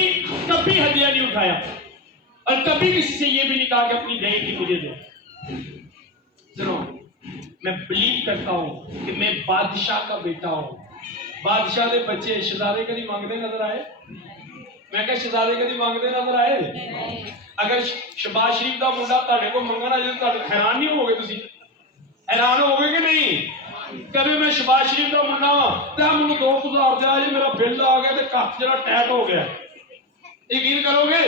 कभी हदिया नहीं उठाया और कभी किसी से ये भी नहीं कहा कि अपनी दहेज मुझे दो सुनो मैं बिलीव करता हूं कि मैं बादशाह का बेटा हूं बादशाह के बच्चे शहजादे कभी मांगते नजर आए मैं क्या शहजादे कभी मांगते नजर आए अगर शहबाज शरीफ का मुंडा ਤੁਹਾਡੇ को ਮੰਗਣਾ ਜੇ ਤੁਹਾਡੇ हैरान नहीं होगे ਤੁਸੀਂ हैरान होगे कि नहीं कभी मैं शहबाज शरीफ का मुंडा हाँ तो मैंने 2000 दिया जी मेरा बिल आ गया तो कख जरा टैट हो गया यकीन करोगे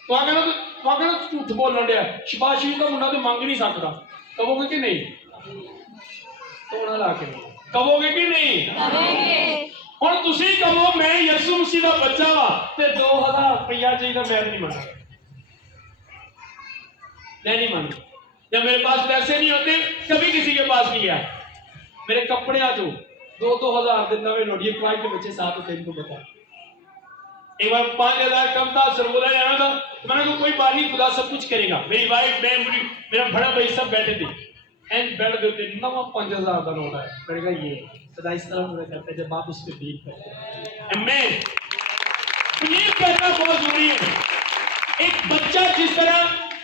तो अगर झूठ बोलन दिया शहबाज शरीफ का मुंडा तो मंग नहीं सकता कहोगे कि नहीं तोड़ा ला के कहोगे कि नहीं हुण तुसीं कहो मैं यसू मसीह का बच्चा वा ते 2000 रुपया चाहिए मैं नहीं मानता जब मेरे पास पैसे नहीं होते कभी किसी के पास नहीं गया मेरे कपड़े आ जो 2-2000 दिन नवे नोट ये क्वाइट के बच्चे साथ होते इनको बता एक बार 5000 कम था सरगोदा जाना था तो मैंने कहा कोई बात नहीं खुदा सब कुछ करेगा मेरी वाइफ मैं मेरा बड़ा भाई सब बैठे थे एंड बेड के ऊपर नवा 5000 का नोट है मैंने कहा ये सदा इस तरह मुझे करते जब आप उस पर बिलीव करते हैं मैं बिलीव करना बहुत जरूरी है एक बच्चा जिस तरह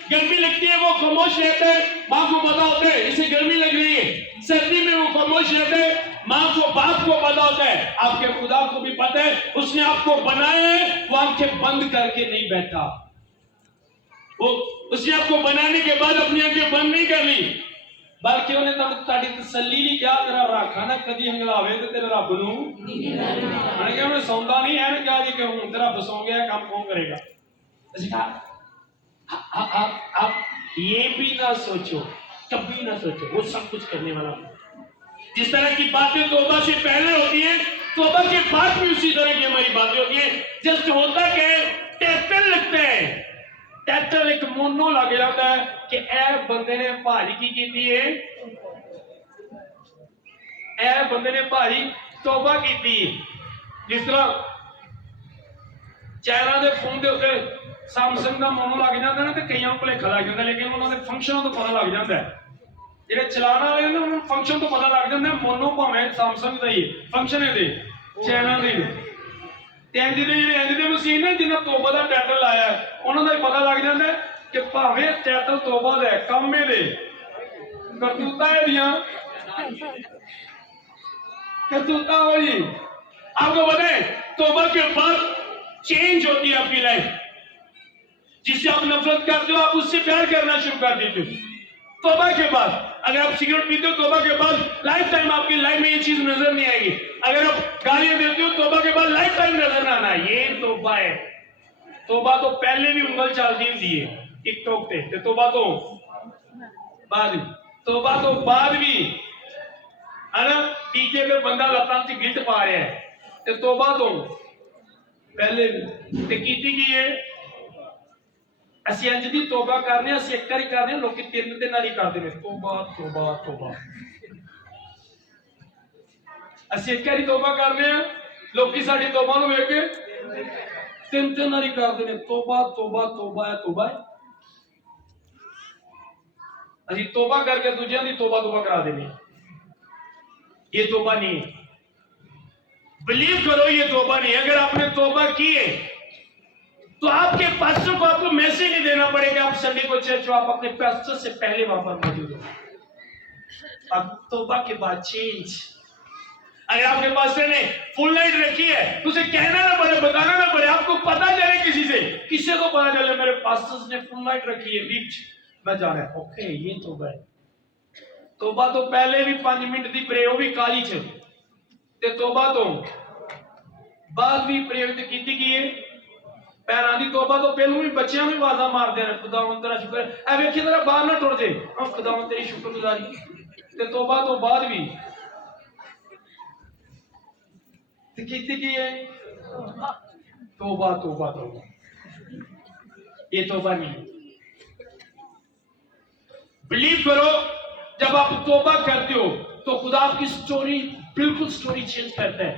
गर्मी लगती है वो खामोश रहता है माँ को पता होता है इसे गर्मी लग रही है सर्दी में वो खामोश रहता है माँ को बाप को पता होता है आपके खुदा को भी पता है उसने आपको बनाया है वो आंखें बंद करके नहीं बैठा वो उसने आपको बनाने के बाद अपनी आंखें बंद नहीं कर ली बल्कि उन्हें ਤੁਹਾਡੀ ਤਸੱਲੀ ਨਹੀਂ ਕਿਹਾ ਤੇਰਾ ਰਾਖਾ ਨਾ ਕਦੀ ਹੰਗਲਾਵੇ ਤੇ ਤੇਰੇ ਰੱਬ ਨੂੰ ਮੈਂ ਕਿਹਾ ਮੈਂ ਸੌਂਦਾ ਨਹੀਂ ਐਨ ਕਿਹਾ ਜੀ ਕਿ ਹੁਣ ਤੇਰਾ ਬਸੋਂ ਗਿਆ ਕੰਮ ਕੌਣ ਕਰੇਗਾ ਅਸੀਂ कहा आप ये भी ना सोचो कभी ना सोचो वो सब कुछ करने वाला जिस तरह की बातें तौबा से पहले होती है तौबा के बाद भी उसी तरह की हमारी बातें होती है। जस्ट होता क्या है, टाइटल लगता है, टाइटल एक मोनो लग जाता है कि ए बंदे ने भारी की है, ए बंदे ने भारी तौबा की। जिस तरह चाइना के फोन के उत्ते सैमसंग का मोनो लग जाता है ना, तो कई भुलेखा लग जाता है, लेकिन उन्होंने फंक्शनों तो पता लग जाता है। ਜਿਹੜੇ ਚਲਾਣ ਵਾਲੇ ਨੇ ਉਹਨਾਂ ਨੂੰ ਫੰਕਸ਼ਨ ਤੋਂ ਪਤਾ ਲੱਗ ਜਾਂਦਾ, ਮੋਨੋ ਭਾਵੇਂ ਸੈਮਸੰਗ ਦਾ ਹੀ ਫੰਕਸ਼ਨ ਇਹਦੇ ਚਾਈਨਾ ਦੇ ਤੇ ਇੰਜ ਦੇ ਜਿਹੜੇ ਇੰਜ ਦੇ ਮਸ਼ੀਨ ਨੇ ਜਿਨ੍ਹਾਂ ਤੋਬਾ ਦਾ ਟਾਈਟਲ ਲਾਇਆ ਉਹਨਾਂ ਦਾ ਹੀ ਪਤਾ ਲੱਗ ਜਾਂਦਾ ਕਿ ਭਾਵੇਂ ਟਾਈਟਲ ਤੋਬਾ ਦਾ ਕੰਮ ਇਹਦੇ ਕਰਤੂਤਾਂ ਇਹਦੀਆਂ करतूता हो जी। आपको पता है तौबा के बाद चेंज होती है आपकी लाइफ। जिससे आप नफरत करते हो आप उससे प्यार करना शुरू कर देते हो। तौबा के बाद अगर आप सिगरेट पीते हो तौबा के बाद लाइफ टाइम आपकी लाइफ में ये चीज नजर नहीं आएगी। अगर आप गालियां देते हो तौबा के बाद लाइफ टाइम नजर ना आना। ये तौबा है। तौबा तो पहले भी उंगल चलती होती है टिकटॉक पे, तौबा तो बाद भी है ना। टीके पे बंदा लत्तां च गिल्ट पा रहा है ते तौबा तो पहले ते कीती की है। ਅਸੀਂ ਇੰਜ ਦੀ ਤੋਬਾ ਕਰਨੇ ਆ, ਅਸੀਂ ਇੱਕ ਵਾਰੀ ਕਰਦੇ ਆ, ਲੋਕੀ 3 ਦਿਨ ਵਾਲੀ ਕਰਦੇ ਨੇ ਤੋਬਾ ਤੋਬਾ ਤੋਬਾ। ਅਸੀਂ ਇੱਕ ਵਾਰੀ ਤੋਬਾ ਕਰਨੇ ਆ, ਲੋਕੀ ਸਾਡੀ ਤੋਬਾ ਨੂੰ ਵੇਖ ਕੇ 3 ਵਾਰੀ ਕਰਦੇ ਨੇ ਤੋਬਾ ਤੋਬਾ ਤੋਬਾ ਹੈ ਤੋਬਾ ਹੈ। ਅਸੀਂ ਤੋਬਾ ਕਰਕੇ ਦੂਜਿਆਂ ਦੀ ਤੋਬਾ ਕਰਾ ਦੇਣੀ। ये तौबा नहीं है। बिलीव करो ये तौबा नहीं है। अगर आपने तौबा की है तो आपके पास्टर को आपको मैसेज नहीं देना पड़ेगा। आप संडे को चर्च हो, आप अपने पास्टर से पहले वहां पर मौजूद हो। अब तौबा के बाद चेंज। अगर आपके पास्टर ने फुल नाइट रखी है तो उसे कहना ना पड़े, बताना ना पड़े, आपको पता चले किसी से, किसी को पता चले मेरे पास्टर ने फुल नाइट रखी है, बीच में जा रहा है, ओके ये तौबा है। तौबा तो पहले भी 5 मिनट की प्रे, वो भी काली च, ते तौबा तो बाद भी प्रे की है। पैरां दी तौबा तो पहलू भी बच्चों भी आवाजा मारते हैं खुदावंद तेरा शुक्र है, ऐ वेखी तेरा बाहर ना टुर जाए, हम खुदावंद तेरी शुक्रगुजारी। ते तौबा तो बाद भी की है तौबा तौबा तौबा। ये तौबा नहीं। बिलीव करो जब आप तौबा करते हो तो खुदा आपकी स्टोरी, बिल्कुल स्टोरी चेंज करता है।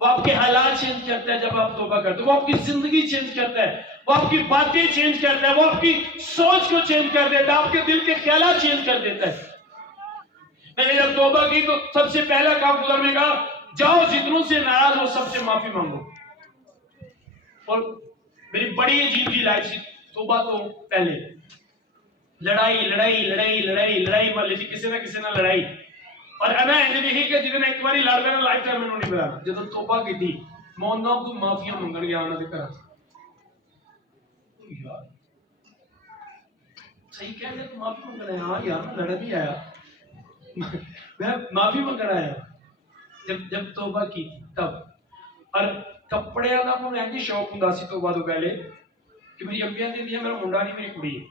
वो आपके हालात चेंज करता है जब आप तौबा करते हो। वो आपकी जिंदगी चेंज करता है, वो आपकी बातें चेंज करता है, वो आपकी सोच को चेंज कर देता है, आपके दिल के ख्यालात चेंज कर देता है। मैंने जब तौबा की तो सबसे पहला काम खुदा ने कहा, जाओ जितनों से नाराज हो सबसे माफी मांगो। और मेरी बड़ी अजीब सी लाइफ थी तौबा तो पहले। लड़ाई लड़ाई लड़ाई लड़ाई लड़ाई मान लीजिए किसी ना लड़ाई। और अना इंज देखी कि जिन्हें एक बार लड़ पैना लाइफ टाइम मैंने नहीं पता। जो तौबा की थी मैं उन्होंने को माफिया मंगन गया उन्होंने घर। यार सही कह रहे तो माफी मंगन आया। हाँ यार मैं लड़ भी आया, मैं माफी मंगन आया जब तौबा की थी तब। और कपड़े का मैं इंज शौक होंगे सी तौबा तो पहले कि मेरी अम्बियां दी मेरा मुंडा नहीं मेरी कुड़ी है।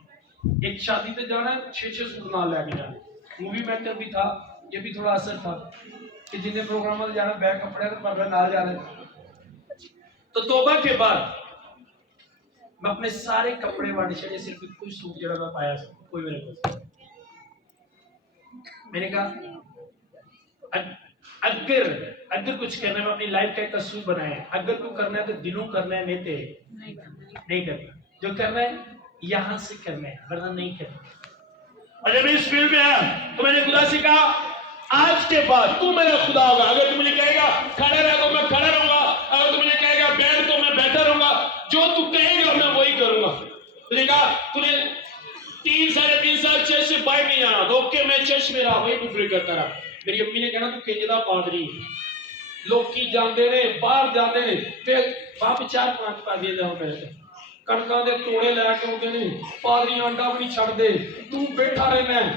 एक शादी पे जाना 6 सूट नाल लेके जाने। मूवी मेंटर भी था, ये भी थोड़ा असर था कि जिन्हें प्रोग्राम में जाना बैग कपड़े तो पर नाल जाने। तो तौबा के बाद मैं अपने सारे कपड़े वाटे छड़े, सिर्फ कोई सूट जरा मैं पाया कोई मेरे पास। मैंने कहा अगर कुछ करना है, मैं अपनी लाइफ का एक तस्वीर बनाया, अगर कुछ करना है तो दिलों करना है, नहीं करना। जो करना है यहां से करना है, वरना नहीं करना। और जब इस फील्ड में आया तो मैंने खुदा से कहा, आज के बाद तू मेरा खुदा होगा। अगर तू मुझे कहेगा खड़ा रह तो मैं खड़ा रहूंगा, अगर तू मुझे कहेगा बैठ तो मैं बैठा रहूंगा, जो तू कहेगा मैं वही करूंगा। तुझे कहा तूने 3 साढ़े 3 साल चर्च से बाहर नहीं आना, तो ओके मैं चर्च में रहा, वही कुछ करता रहा। मेरी अम्मी ने कहना तू किंजदा पादरी, लोकी जाते ने बाहर जाते ने, फिर बाप 4-5 पा दिया मेरे कणकों के तोड़े लैके आते ने, पादरी अंडा भी नहीं छड़ते, तू बैठा रहना है,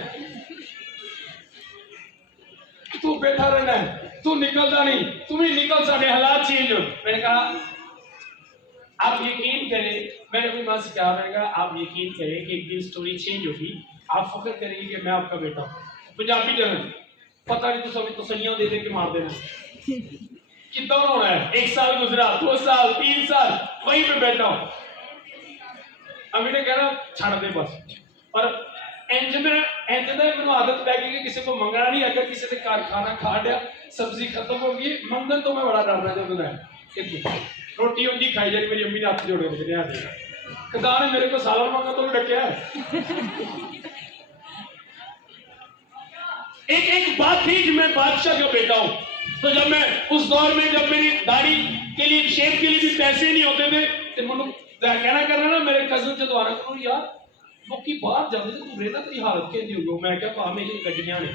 तू बैठा रहना है, तू निकलता नहीं, तुम ही निकल, सारे हालात चेंज हो। मैंने कहा आप यकीन करें, मैंने अपनी मां से कहा, मैंने कहा आप यकीन करें कि एक दिन स्टोरी चेंज होगी, आप फख्र करेंगे कि मैं आपका बेटा हूं। पंजाबी जन पता नहीं तो सभी तसलियां दे के मार देना। कितना होना है, 1 साल गुजरा, 2 साल, 3 साल वहीं पे बैठा हूं। अभी ने कहना छड़ दे बस। और इंज में मैंने आदत पै गई कि किसी को मंगना नहीं। अगर किसी ने कारखाना खा लिया, सब्जी खत्म हो गई, मंगन तो मैं बड़ा डरना जब रोटी उनकी खाई जाए। मेरी अम्मी ने हाथ जोड़े खुदा ने मेरे को सालन मांगा तो डकिया है। एक बात थी कि मैं बादशाह का बेटा हूं, तो जब मैं उस दौर में, जब मेरी दाढ़ी के लिए, शेप के लिए भी पैसे नहीं होते थे, तो मैं कहना करना ना मेरे कजन से दोबारा करो यार लोग बाहर जाते थे, तू रहना तेरी हालत के होगी। मैं क्या पा मेरी गड्डियां ने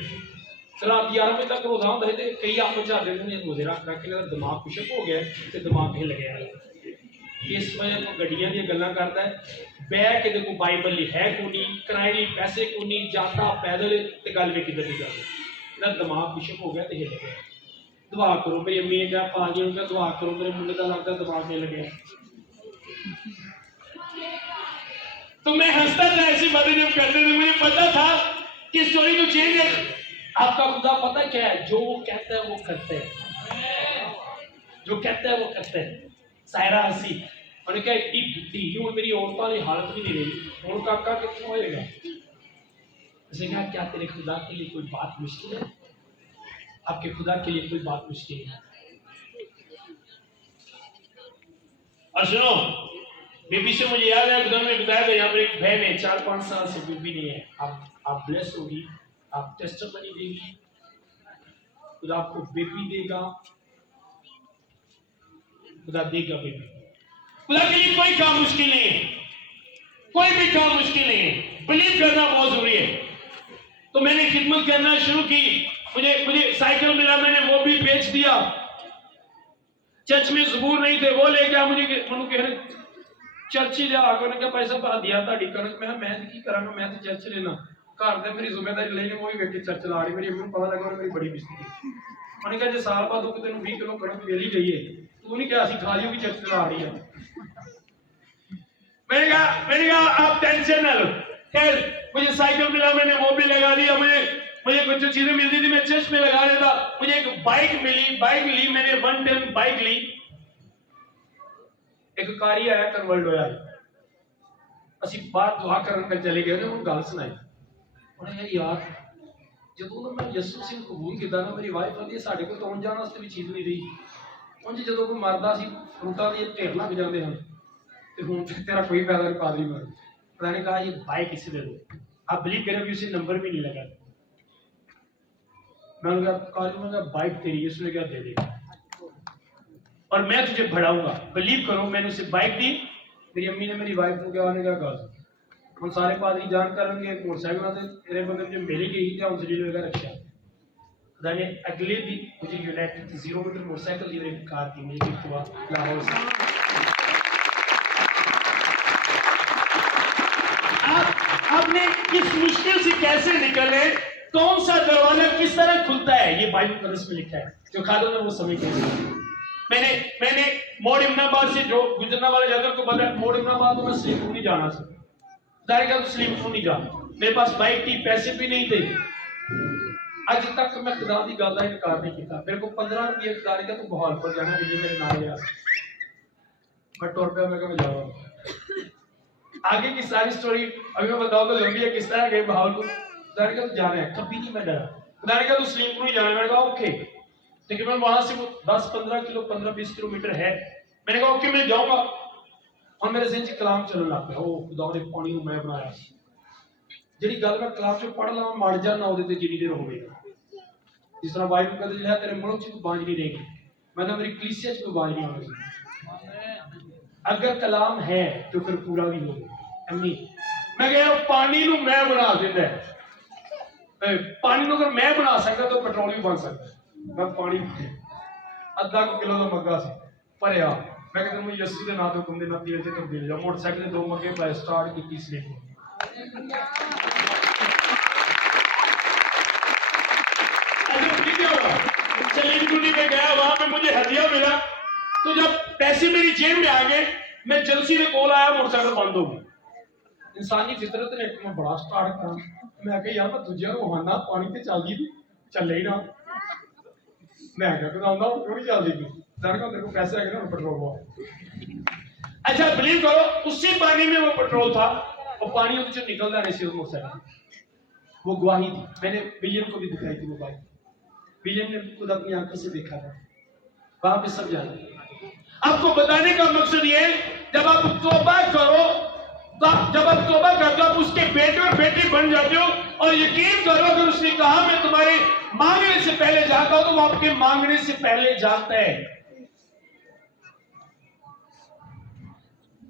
रात 11 बजे तक रोजा होता है, कई आप चाहते थे रोजे रख रख के दिमाग खुशक हो गया तो दिमाग हिल गया। इस वजह तो गड्डियां दी गल्लां करता है, बह के देखो बाइबल ली है को नहीं, किराए लिए पैसे को नहीं, जाता पैदल ते गल भी किधर नहीं करते, दिमाग खुशक हो गया तो हिल गया। दुआ करो, मेरी अम्मी ने क्या पा जी उनका दुआ करो, मेरे मुंडे का लगता दिमाग हिल गया। तो मैं हंसता था ऐसी बातें जब करते थे, मुझे पता था कि स्टोरी तो चेंज है। आपका खुदा पता क्या है, जो वो कहता है वो करते हैं, जो कहता है वो करते हैं। सायरा हसी उन्होंने क्या इतनी बुद्धि हूँ मेरी औरतों ने हालत भी नहीं रही, और काका कितना होएगा। उसने कहा क्या तेरे खुदा के लिए कोई बात मुश्किल है, आपके खुदा के लिए कोई बात मुश्किल है। और सुनो, बीबी से मुझे याद है, खुदा ने बताया था यहाँ पर एक बहन है 4-5 साल से बीबी नहीं है। आप ब्लेस होगी, आप टेस्टिमनी देगी, खुदा आपको बेबी देगा, खुदा देगा बेबी। खुदा के लिए कोई काम मुश्किल नहीं है, कोई भी काम मुश्किल नहीं है, बिलीव करना बहुत जरूरी है। तो मैंने खिदमत करना शुरू की, मुझे साइकिल मिला, मैंने वो भी बेच दिया। चर्च में ज़बूर नहीं थे, वो ले गया मुझे कह रहे चर्च ही लिया आकर क्या पैसा पा दिया ताड़ी कणक। मैं की करांगा, मैं तो चर्च लेना घर दे मेरी जिम्मेदारी लेने, वो ही बेटी चर्च ला रही। मेरी अम्मी को पता लगा और मेरी बड़ी बेइज्जती की। उन्होंने कहा जो साल बाद तेन 20 किलो कणक मिल ही गई है, तू नहीं क्या खा लियो कि चर्च ला रही है। मैंने कहा आप टेंशन ना लो। खैर मुझे साइकिल मिला, मैंने वो भी लगा दिया। मुझे कुछ जो चीजें मिलती थी मैं चर्च में लगा देता। मुझे एक बाइक ली, मैंने 1 10 बाइक ली। एक कारी आया कन्वर्ट होया, ਅਸੀਂ ਬਾਹਰ ਦੁਆ ਕਰਨ ਤੇ ਚਲੇ ਗਏ, ਉਹਨੂੰ ਗੱਲ ਸੁਣਾਈ। ਉਹਨੇ ਯਾਰ ਜਦੋਂ ਮੈਂ ਯਿਸੂ ਮਸੀਹ ਨੂੰ ਕਬੂਲ ਕੀਤਾ ਨਾ, ਮੇਰੀ ਵਾਈਫ ਆਂਦੀ ਸਾਡੇ ਕੋਲ ਤਾਂ ਆਉਣ ਜਾਣ ਵਾਸਤੇ ਵੀ ਚੀਜ਼ ਨਹੀਂ ਰਹੀ। ਉਂਝ ਜਦੋਂ ਕੋਈ ਮਰਦਾ ਸੀ ਫਰੂਟਾਂ ਦੇ ਢੇਰ ਲੱਗ ਜਾਂਦੇ ਹਨ, ਤੇ ਹੁਣ तेरा कोई फायदा नहीं पादरी में। मैंने कहा ये बाइक इसे दे दो। आप बिलीव करें उसे नंबर भी नहीं लगा। मैंने कहा बाइक तेरी, उसने क्या दे देगा और मैं तुझे बढ़ाऊंगा। बिलीव करो मैंने उसे बाइक दी। मेरी अम्मी ने मेरी वाइफ को क्या आने का कहा, हम सारे पादरी जान करेंगे मोटरसाइकिल आते तेरे बगल में मिली गई क्या उनसे लेगा रक्षा। खुदा ने अगले दिन मुझे यूनाइटेड 0 मीटर मोटरसाइकिल दी, एक कार दी मुझे गिफ्ट हुआ लाहौर से। आपने किस मुश्किल से कैसे निकले, कौन सा दरवाजा किस तरह खुलता है, ये बाइबल कलश में लिखा है। जो खादो ने वो समय कैसे मैंने मोड़ इमनाबाद से जो गुजरना वाले जाकर को पता है, मोड़ इमनाबाद तो मैं स्लीप नहीं जाना था, तो स्लीप नहीं जाना। मेरे पास बाइक थी, पैसे भी नहीं थे। आज तक मैं खुदा की गल का इनकार नहीं किया। मेरे को 15 रुपये खुदा ने कहा तू बहालपुर जाना, विजय मेरे नाल गया, मैं टुर पिया, मैं जाऊंगा। आगे की सारी स्टोरी अभी मैं बताऊं तो लंबी है, किस तरह गए बहावलपुर। खुदा ने कहा तू जाना है, कभी नहीं मैं डरा। खुदा ने कहा तू स्लीप नहीं जाना, मैंने कहा ओके। तकरीबन वहां से वो 10-15 किलो 15-20 किलोमीटर है। मैंने कहा ओके मैं जाऊंगा। और मेरे ज़हन च कलाम चलने लग पिया, ओ खुदा ने पानी मैं बनाया ਜਿਹੜੀ ਗੱਲ ਮੈਂ ਕਲਾਸ ਚ ਪੜ੍ਹ ਲਵਾਂ ਮੜ ਜਾਣਾ ਉਹਦੇ ਤੇ ਜਿੰਨੀ ਦੇਰ ਹੋਵੇਗਾ। ਜਿਸ ਤਰ੍ਹਾਂ ਬਾਈਬਲ ਕਹਿੰਦੇ ਜਿਹੜਾ ਤੇਰੇ ਮੁਲਕ ਚ ਕੋਈ ਬਾਂਝ ਨਹੀਂ ਰਹੇਗੀ, मैं तो मेरी कलीसिया ਚ कोई बांझ नहीं होगी। अगर कलाम है तो फिर पूरा भी होगा। अम्मी मैं कह पानी नू मैं बना देता है, पानी नू अगर मैं बना सकता तो पेट्रोल भी बन सकता। मैं पानी अद्धा किलो का मग्गा से भरिया, मैं कहता हूँ यस्सू के नाम तो तुम ना तेल से तब्दील जाओ। मोटरसाइकिल 2 मग्गे पाए स्टार्ट की तीसरे को सलीमपुरी में गया, वहां पे मुझे हदिया मिला। तो जब पैसे मेरी जेब में आ गए, मैं जलसी से कोल आया, मोटरसाइकिल बंद हो गई। इंसानी फितरत ने मैं बड़ा स्टार्ट करा, मैं कहा यार मैं तुझे रोहाना पानी ते चलदी थी चले ही ना। मैं क्या क्यों नहीं चलती थी। तेरे को पैसे आ गए ना पेट्रोल वो। अच्छा बिलीव करो उसी पानी में वो पेट्रोल था और पानी उससे निकलता नहीं सी मोटरसाइकिल। वो गवाही थी, मैंने विलियम को भी दिखाई थी वो बात। विलियम ने खुद अपनी आंखों से देखा था, वहां पे सब जाना। आपको बताने का मकसद ये, जब आप तौबा करो तो जब आप तौबा करते हो आप उसके बेटे और बेटी बन जाते हो। और यकीन करो अगर उसने कहा मैं तुम्हारे मांगने से पहले जानता हूं तो वो आपके मांगने से पहले जानता है।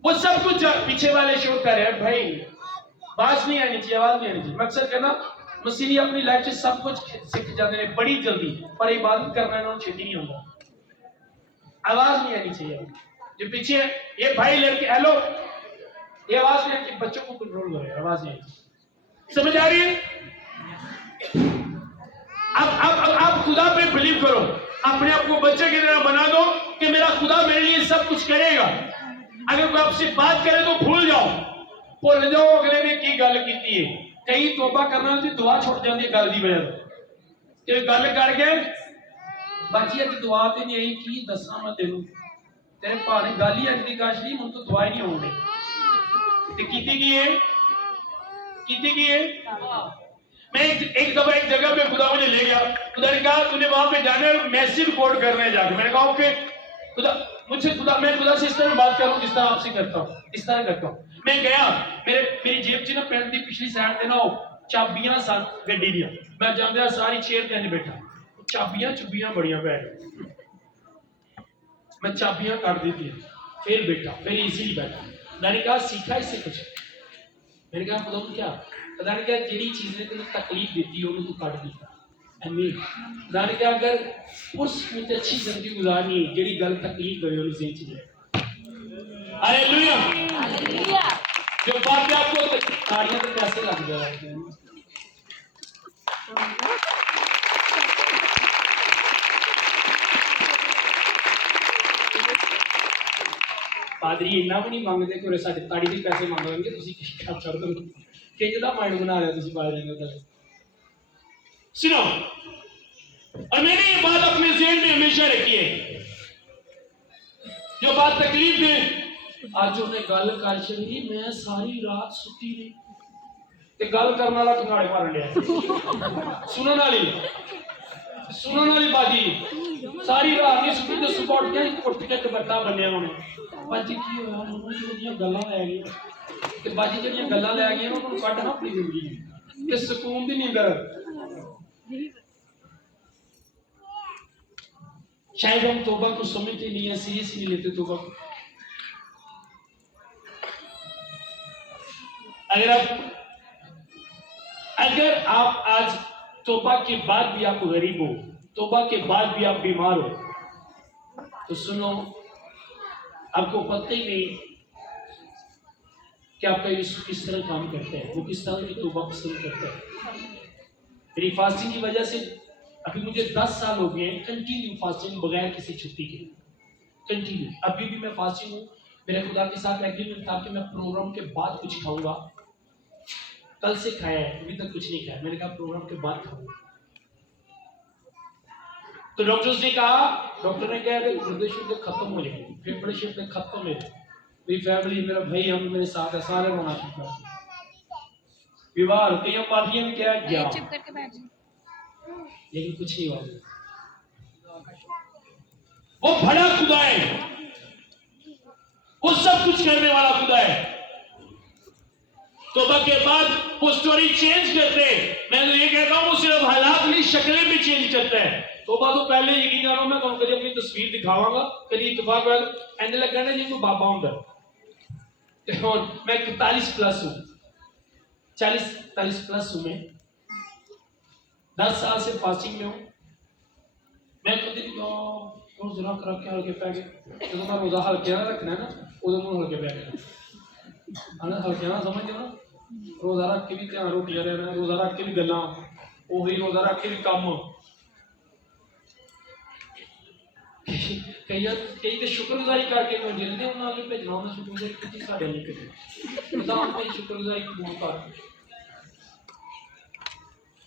वो सब कुछ पीछे वाले शो कर रहे हैं भाई, बात नहीं आनी चाहिए, आवाज नहीं आनी चाहिए। मकसद कहना मसीही अपनी लाइफ से सब कुछ सीख जाते हैं बड़ी जल्दी, पर इबादत करना इन्होंने छेती नहीं होता। आवाज नहीं आनी चाहिए। जो पीछे ये भाई लड़के हेलो, ये आवाज नहीं आती, बच्चों को कंट्रोल करें, आवाज नहीं आती। समझ आ रही है? अब आप खुदा पे बिलीव करो, अपने आप को बच्चे की तरह बना दो कि मेरा खुदा मेरे लिए सब कुछ करेगा। अगर कोई आपसे बात करे तो भूल जाओ अगले ने की गल की है। कई तौबा करना तो दुआ छुट जाती है गल की वजह से। गल करके बाकी अज दुआ तो नहीं आई, की दसा मैं तेरे भा ने गल ही अज की काश नहीं, हम तो दुआ ही नहीं आने की है। मैं एक दफा एक जगह पे खुदा मुझे ले गया, खुदा ने कहा तूने वहां पे जाना है मैसिव रिकॉर्ड करने जाके। मैंने कहा ओके खुदा मैं खुदा से इस तरह बात करूं जिस तरह आपसे करता हूं, इस तरह करता हूं। मैं गया, मेरी जेब च ना पेंट की पिछली साइड से ना चाबियां सन गड्डी दी। मैं जांदे सारी चेयर ते बैठा, चाबियां बड़ियां पै गई। मैं चाबियां काट दी थी, फिर बैठा, फिर इजीली बैठा। मैंने कहा सीखा इससे कुछ। मैंने कहा खुदा क्या पता नहीं क्या जेडी चीज ने तेन तकलीफ दी उन्होंने तू कट दिता। खुदा ने कहा अगर उस कुछ अच्छी जिंदगी गुजारनी है जेडी गल तकलीफ करे उन्हें सही चीज। हालेलुया। जो बात आपको ताड़ियां तो कैसे लग जाए। पादरी इन्ना भी नहीं मांगते कि साढ़े ताड़ी के पैसे मांग लेंगे तुम कर दो कि माइंड बना लिया तुम पादरी ने। सुनो, और मैंने ये बात अपने ज़हन में हमेशा रखी है, जो बात तकलीफ दे आज उन्हें गल कर छड़ी, मैं सारी रात सुती नहीं ते गल करने वाला खंगाड़े मारन लिया। सुनने वाली बाजी सारी रात नहीं सुती, तो सुबह उठ के उठ के दुपट्टा बन्निया उन्हें। बाजी की होया उन्होंने जो गल्लां लै गई ते बाजी जेहड़ियां गल्लां लै गई उन्होंने कट ना अपनी जिंदगी ते सुकून दी नींदर। शायद हम तौबा को समझते नहीं है, सीरियस नहीं लेते तौबा को। अगर आप आज तौबा के बाद भी आप गरीब हो, तौबा के बाद भी आप बीमार हो, तो सुनो आपको पता ही नहीं कि आपका यीशु किस तरह काम करता है, वो किस तरह की तौबा पसंद करता है। मेरी फास्टिंग की वजह से अभी मुझे 10 साल हो गए कंटिन्यू फास्टिंग बगैर किसी छुट्टी के, कंटिन्यू। अभी भी मैं फास्टिंग हूँ। मेरे खुदा के साथ एग्रीमेंट था कि मैं प्रोग्राम के बाद कुछ खाऊंगा। कल से खाया है, अभी तक कुछ नहीं खाया। मैंने कहा प्रोग्राम के बाद खाऊंगा। तो डॉक्टर्स ने कहा, डॉक्टर ने कहा हृदय शुद्ध खत्म हो जाएगी, फेफड़े शुद्ध खत्म है। मेरी फैमिली, मेरा भाई, हम मेरे साथ है, सारे मना चुका है। विवाह कई पार्टियां में क्या गया, लेकिन कुछ नहीं हुआ। वो बड़ा खुदा है, वो सब कुछ करने वाला खुदा है। तौबा के बाद वो स्टोरी चेंज करते हैं। मैं तो ये कहता हूं वो सिर्फ हालात नहीं शक्लें भी चेंज करता है। तौबा तो पहले यकीन करो मैं तुम कभी अपनी तस्वीर दिखावांगा, कभी इत्तेफाक एंड लग रहा है जी कोई बाबा होंगे। मैं 41 प्लस हूं, 40-45 प्लस हूं। मैं 10 साल से फास्टिंग में हूं। मैं कभी रोजा रख के हल्के पै गए, जो मैं रोजा हल्के ना रखना है ना उदो मैं हल्के पै गया। हल्के ना समझ ना, रोजा रख के भी ध्यान रोटियां लेना, रोजा रख के भी गल्लां, ओही रोजा रख के भी काम। कई तो शुक्रगुजारी करके मैं जिंदे उन्होंने आगे भेजना, उन्होंने शुक्रगुजारी की साढ़े नहीं करी। खुदा पे शुक्रगुजारी कबूल कर।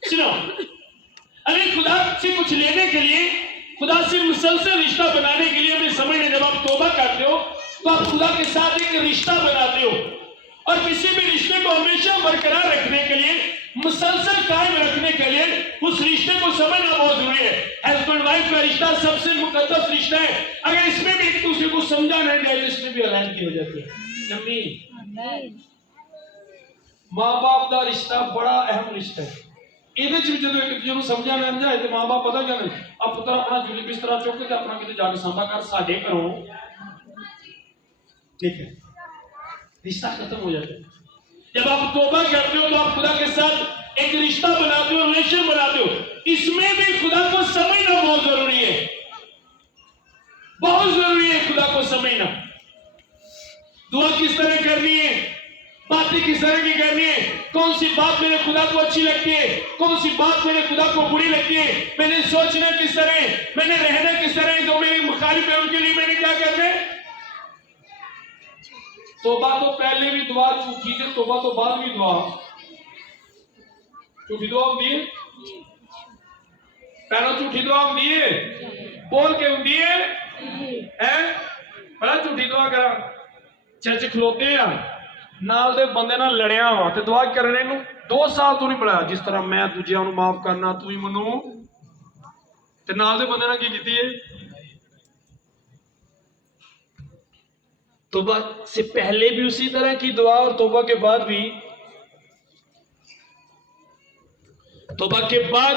सुनो, अरे खुदा से कुछ लेने के लिए खुदा से मुसलसल रिश्ता बनाने के लिए हमें समझना, जब आप तौबा करते हो तो आप खुदा के साथ एक रिश्ता बनाते हो, और किसी भी रिश्ते को हमेशा बरकरार रखने के लिए, मुसलसल कायम रखने के लिए उस रिश्ते को समझना बहुत जरूरी है। हस्बैंड वाइफ का रिश्ता सबसे मुकद्दस रिश्ता है। अगर इसमें भी एक दूसरे को समझा नहीं जाए तो इसमें भी अलग हो जाती है। आमीन। मां बाप का रिश्ता बड़ा अहम रिश्ता है। ਇਹਦੇ ਚ ਵੀ ਜਦੋਂ ਇੱਕ ਦੂਜੇ ਨੂੰ ਸਮਝਿਆ ਨਾ ਜਾਏ ਤੇ ਮਾਂ-ਬਾਪ ਪਤਾ ਕੀ ਕਹਿੰਦੇ, ਆ ਪੁੱਤਰ ਆਪਣਾ ਜੁਲੀ ਬਿਸਤਰਾ ਚੁੱਕ ਕੇ ਆਪਣਾ ਕਿਤੇ ਜਾ ਕੇ ਸਾਂਭਾ ਕਰ, ਸਾਡੇ ਘਰੋਂ ठीक है, रिश्ता खत्म हो जाता है। जब आप तौबा करते हो तो आप खुदा के साथ एक रिश्ता बनाते हो, रिलेशन बनाते हो। इसमें भी खुदा को समझना बहुत जरूरी है, बहुत जरूरी है खुदा को समझना। दुआ किस तरह करनी है, बातें किस तरह की करनी है, कौन सी बात मेरे खुदा को अच्छी लगती है, कौन सी बात मेरे खुदा को बुरी लगती है, मैंने सोचना किस तरह, मैंने रहना किस तरह, जो मेरे मुखालिफ है उनके लिए मैंने क्या करना है। तौबा तो पहले भी दुआ झूठी थी, तौबा तो बाद भी दुआ झूठी दुआ होती है। पहला झूठी दुआ होती है, बोल के होती है बड़ा झूठी दुआ करा। चर्च खलोते हैं नाल दे बंदे नाल लड़िया वा ते दुआ करने नूं 2 साल तो नहीं बुलाया, जिस तरह मैं दूजियां नूं माफ करना तू ही मनु, ते नाल दे बंदे नाल की कीती है। तौबा से पहले भी उसी तरह की दुआ और तौबा के बाद भी। तौबा के बाद,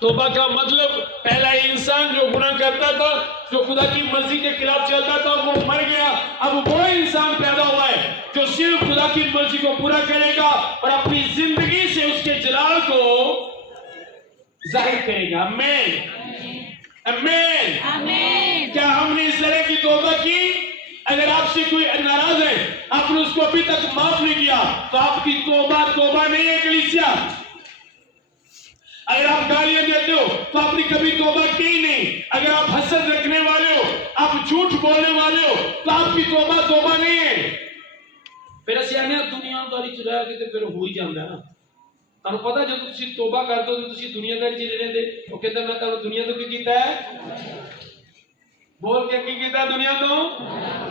तौबा का मतलब पहला इंसान जो गुनाह करता था, जो खुदा की मर्जी के खिलाफ चलता था, वो मर गया। अब वो इंसान पैदा हुआ है जो सिर्फ खुदा की मर्जी को पूरा करेगा और अपनी जिंदगी से उसके जलाल को जाहिर करेगा। आमीन, आमीन, आमीन। क्या हमने इस तरह की तौबा की? अगर आपसे कोई नाराज है, आपने उसको अभी तक माफ नहीं किया, तो आपकी तौबा नहीं है कलीसिया। अगर आप गालियां देते हो तो आपने कभी तौबा की नहीं। अगर आप हसद रखने वाले हो, आप झूठ बोलने वाले हो, तो आपकी तौबा नहीं है। फिर ਅਸੀਂ ਆਨੇ ਦੁਨੀਆਦਾਰੀ ਚ ਰਹਿ ਕੇ ਤੇ ਫਿਰ ਹੋ ਹੀ ਜਾਂਦਾ ਨਾ। ਤੁਹਾਨੂੰ ਪਤਾ ਜਦੋਂ ਤੁਸੀਂ ਤੋਬਾ ਕਰਦੇ ਹੋ ਤੇ ਤੁਸੀਂ ਦੁਨੀਆਦਾਰੀ ਚ ਰਹਿੰਦੇ, ਉਹ ਕਹਿੰਦਾ ਮੈਂ ਤੁਹਾਨੂੰ ਦੁਨੀਆ ਤੋਂ ਕੀ ਕੀਤਾ ਹੈ, बोल के की कीता दुनिया तो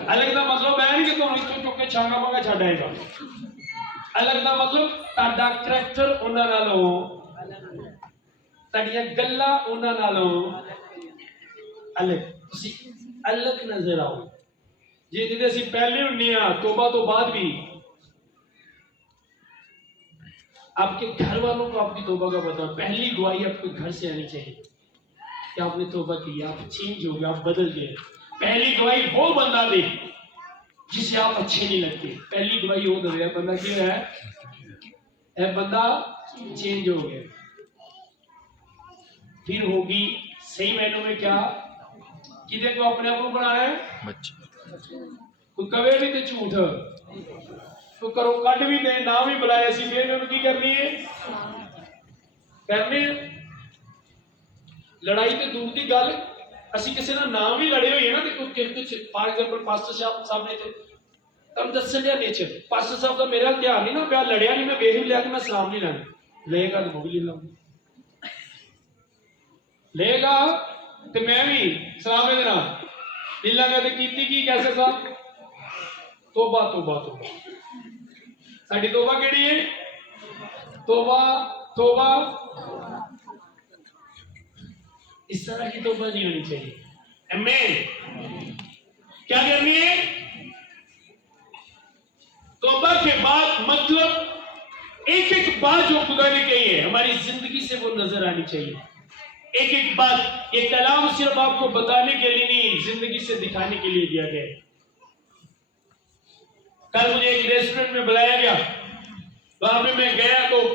अलग का मतलब है नहीं कि तुम इतों चुक के छांगा मांगा छड़ आएगा। अलग का मतलब ताड़ा करैक्टर उन्हां नालों, ताड़ियां गल्लां उन्हां नालों अलग, तुसी अलग नजर आओ। जे जिदे ਅਸੀਂ पहले ਹੁੰਨੇ आ तौबा तो बाद भी आपके घर वालों को आपकी तौबा का पता, पहली गवाही आपके घर से आनी चाहिए कि आपने तौबा की, आप चेंज हो गए, आप बदल गए। पहली गवाही वो बंदा दे जिसे आप अच्छे नहीं लगते, पहली गवाही वो दे, बंदा क्या है, बंदा चेंज हो गया। फिर होगी सही मायनों में क्या कि देखो अपने आप को बनाया है, कोई कवे भी तो झूठ, तो करो कट भी दे, ना भी बुलाया सी, फिर उनकी करनी है, करनी है। लड़ाई तो दूर की गल, ਅਸੀਂ ਕਿਸੇ ਦਾ ਨਾਮ ਵੀ ਲੜੇ ਹੋਏ ਨਾ ਤੇ ਕੁਝ ਫਾਰ ਐਗਜ਼ਾਮਪਲ ਪਾਸਟਰ ਸਾਹਿਬ ਨੇ ਤੇ ਤੁਹਾਨੂੰ ਦੱਸਣ ਦਿਆ ਨੇਚਰ, ਪਾਸਟਰ ਸਾਹਿਬ ਦਾ ਮੇਰਾ ਧਿਆਨ ਨਹੀਂ ਨਾ ਪਿਆ, ਲੜਿਆ ਨਹੀਂ, ਮੈਂ ਵੇਖ ਵੀ ਲਿਆ ਕਿ ਮੈਂ ਸਲਾਮ ਨਹੀਂ ਲੈਣਾ, ਲਏਗਾ ਤੇ ਮੋਗੀ ਲਾਉਂਗਾ, ਲਏਗਾ ਤੇ ਮੈਂ ਵੀ ਸਲਾਮ ਦੇ ਨਾਲ ਨਹੀਂ ਲਾਂਗਾ ਤੇ ਕੀਤੀ ਕੀ ਕੈਸੇ ਸਾਹਿਬ, ਤੋਬਾ ਤੋਬਾ ਤੋਬਾ। ਸਾਡੀ ਤੋਬਾ ਕਿਹੜੀ ਹੈ? ਤੋਬਾ ਤੋਬਾ, इस तरह की तौबा नहीं होनी चाहिए। आमीन। क्या करनी है? तौबा के बाद मतलब एक एक बात जो खुदा ने कही है हमारी जिंदगी से वो नजर आनी चाहिए। एक एक बात, ये कलाम सिर्फ आपको बताने के लिए नहीं, जिंदगी से दिखाने के लिए दिया गया है। कल मुझे एक रेस्टोरेंट में बुलाया गया, वहां पे मैं गया तो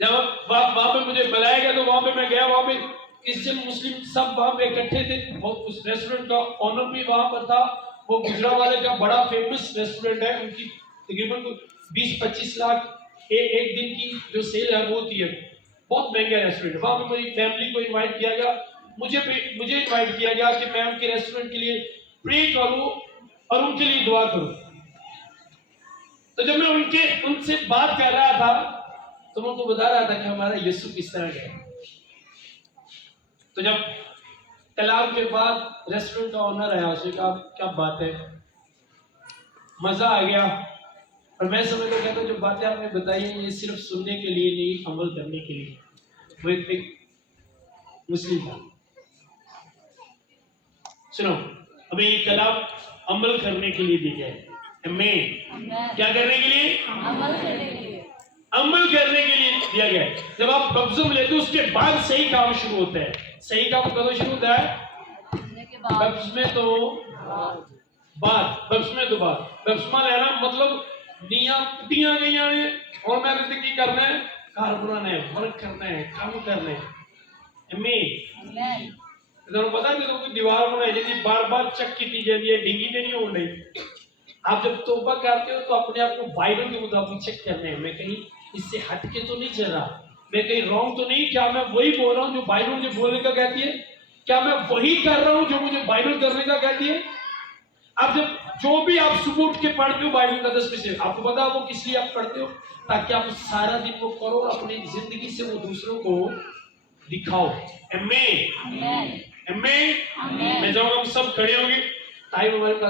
जब वहां पे मुझे बुलाया गया तो वहां पे मैं गया, वहां पे क्रिश्चियन मुस्लिम सब वहां पे इकट्ठे थे। उस रेस्टोरेंट का ओनर भी वहां पर था, वो गुजरावाले का बड़ा फेमस रेस्टोरेंट है, उनकी तकरीबन 20-25 लाख एक दिन की जो सेल है वो होती है, बहुत महंगा रेस्टोरेंट। वहां पे मेरी फैमिली को इनवाइट किया गया, मुझे इनवाइट किया गया कि मैं उनके रेस्टोरेंट के लिए प्रे करूं और उनके लिए दुआ करूं। तो जब मैं उनसे बात कर रहा था तो मैं उनको बता रहा था कि हमारा यीशु किस तरह है। तो जब तलाक के बाद रेस्टोरेंट का ओनर आया, उसने कहा क्या बात है, मजा आ गया। और मैं समझ कर कहता हूँ जो बातें आपने बताई हैं ये सिर्फ सुनने के लिए नहीं, अमल करने के लिए। वो एक मुस्लिम था, सुनो, अभी ये कलाम अमल करने के लिए दी गए, मैं क्या करने के लिए, अमल करने के लिए दिया गया है। जब आप बपतिस्मा लेते हो उसके बाद सही काम शुरू होता है। सही काम कब शुरू होता है, बपतिस्मा तो बपतिस्मा लेना मतलब नीया पतियां नहीं आने और मैं जिंदगी करना है, घर बनाना है, वर्क करना है, काम करना है। पता है तो कोई दीवार बनाई जाती बार बार चेक की जाती है, डिंगी तो नहीं हो रही। आप जब तौबा करते हो तो अपने आप को बाइबल के मुताबिक चेक करना है, मैं कहीं इससे हट के तो नहीं चल रहा, मैं कहीं रॉन्ग तो नहीं, क्या मैं वही बोल रहा हूँ जो बाइबल मुझे बोलने का कहती है, क्या मैं वही कर रहा हूँ जो मुझे बाइबल करने का कहती है। अब जब जो भी आप सुबह उठ के पढ़ते हो बाइबल का 10 में से, आपको पता है वो किस लिए आप पढ़ते हो, ताकि आप सारा दिन वो करो और अपनी जिंदगी से वो दूसरों को दिखाओ। मैं चाहूंगा हम सब खड़े होंगे, टाइम हमारे पास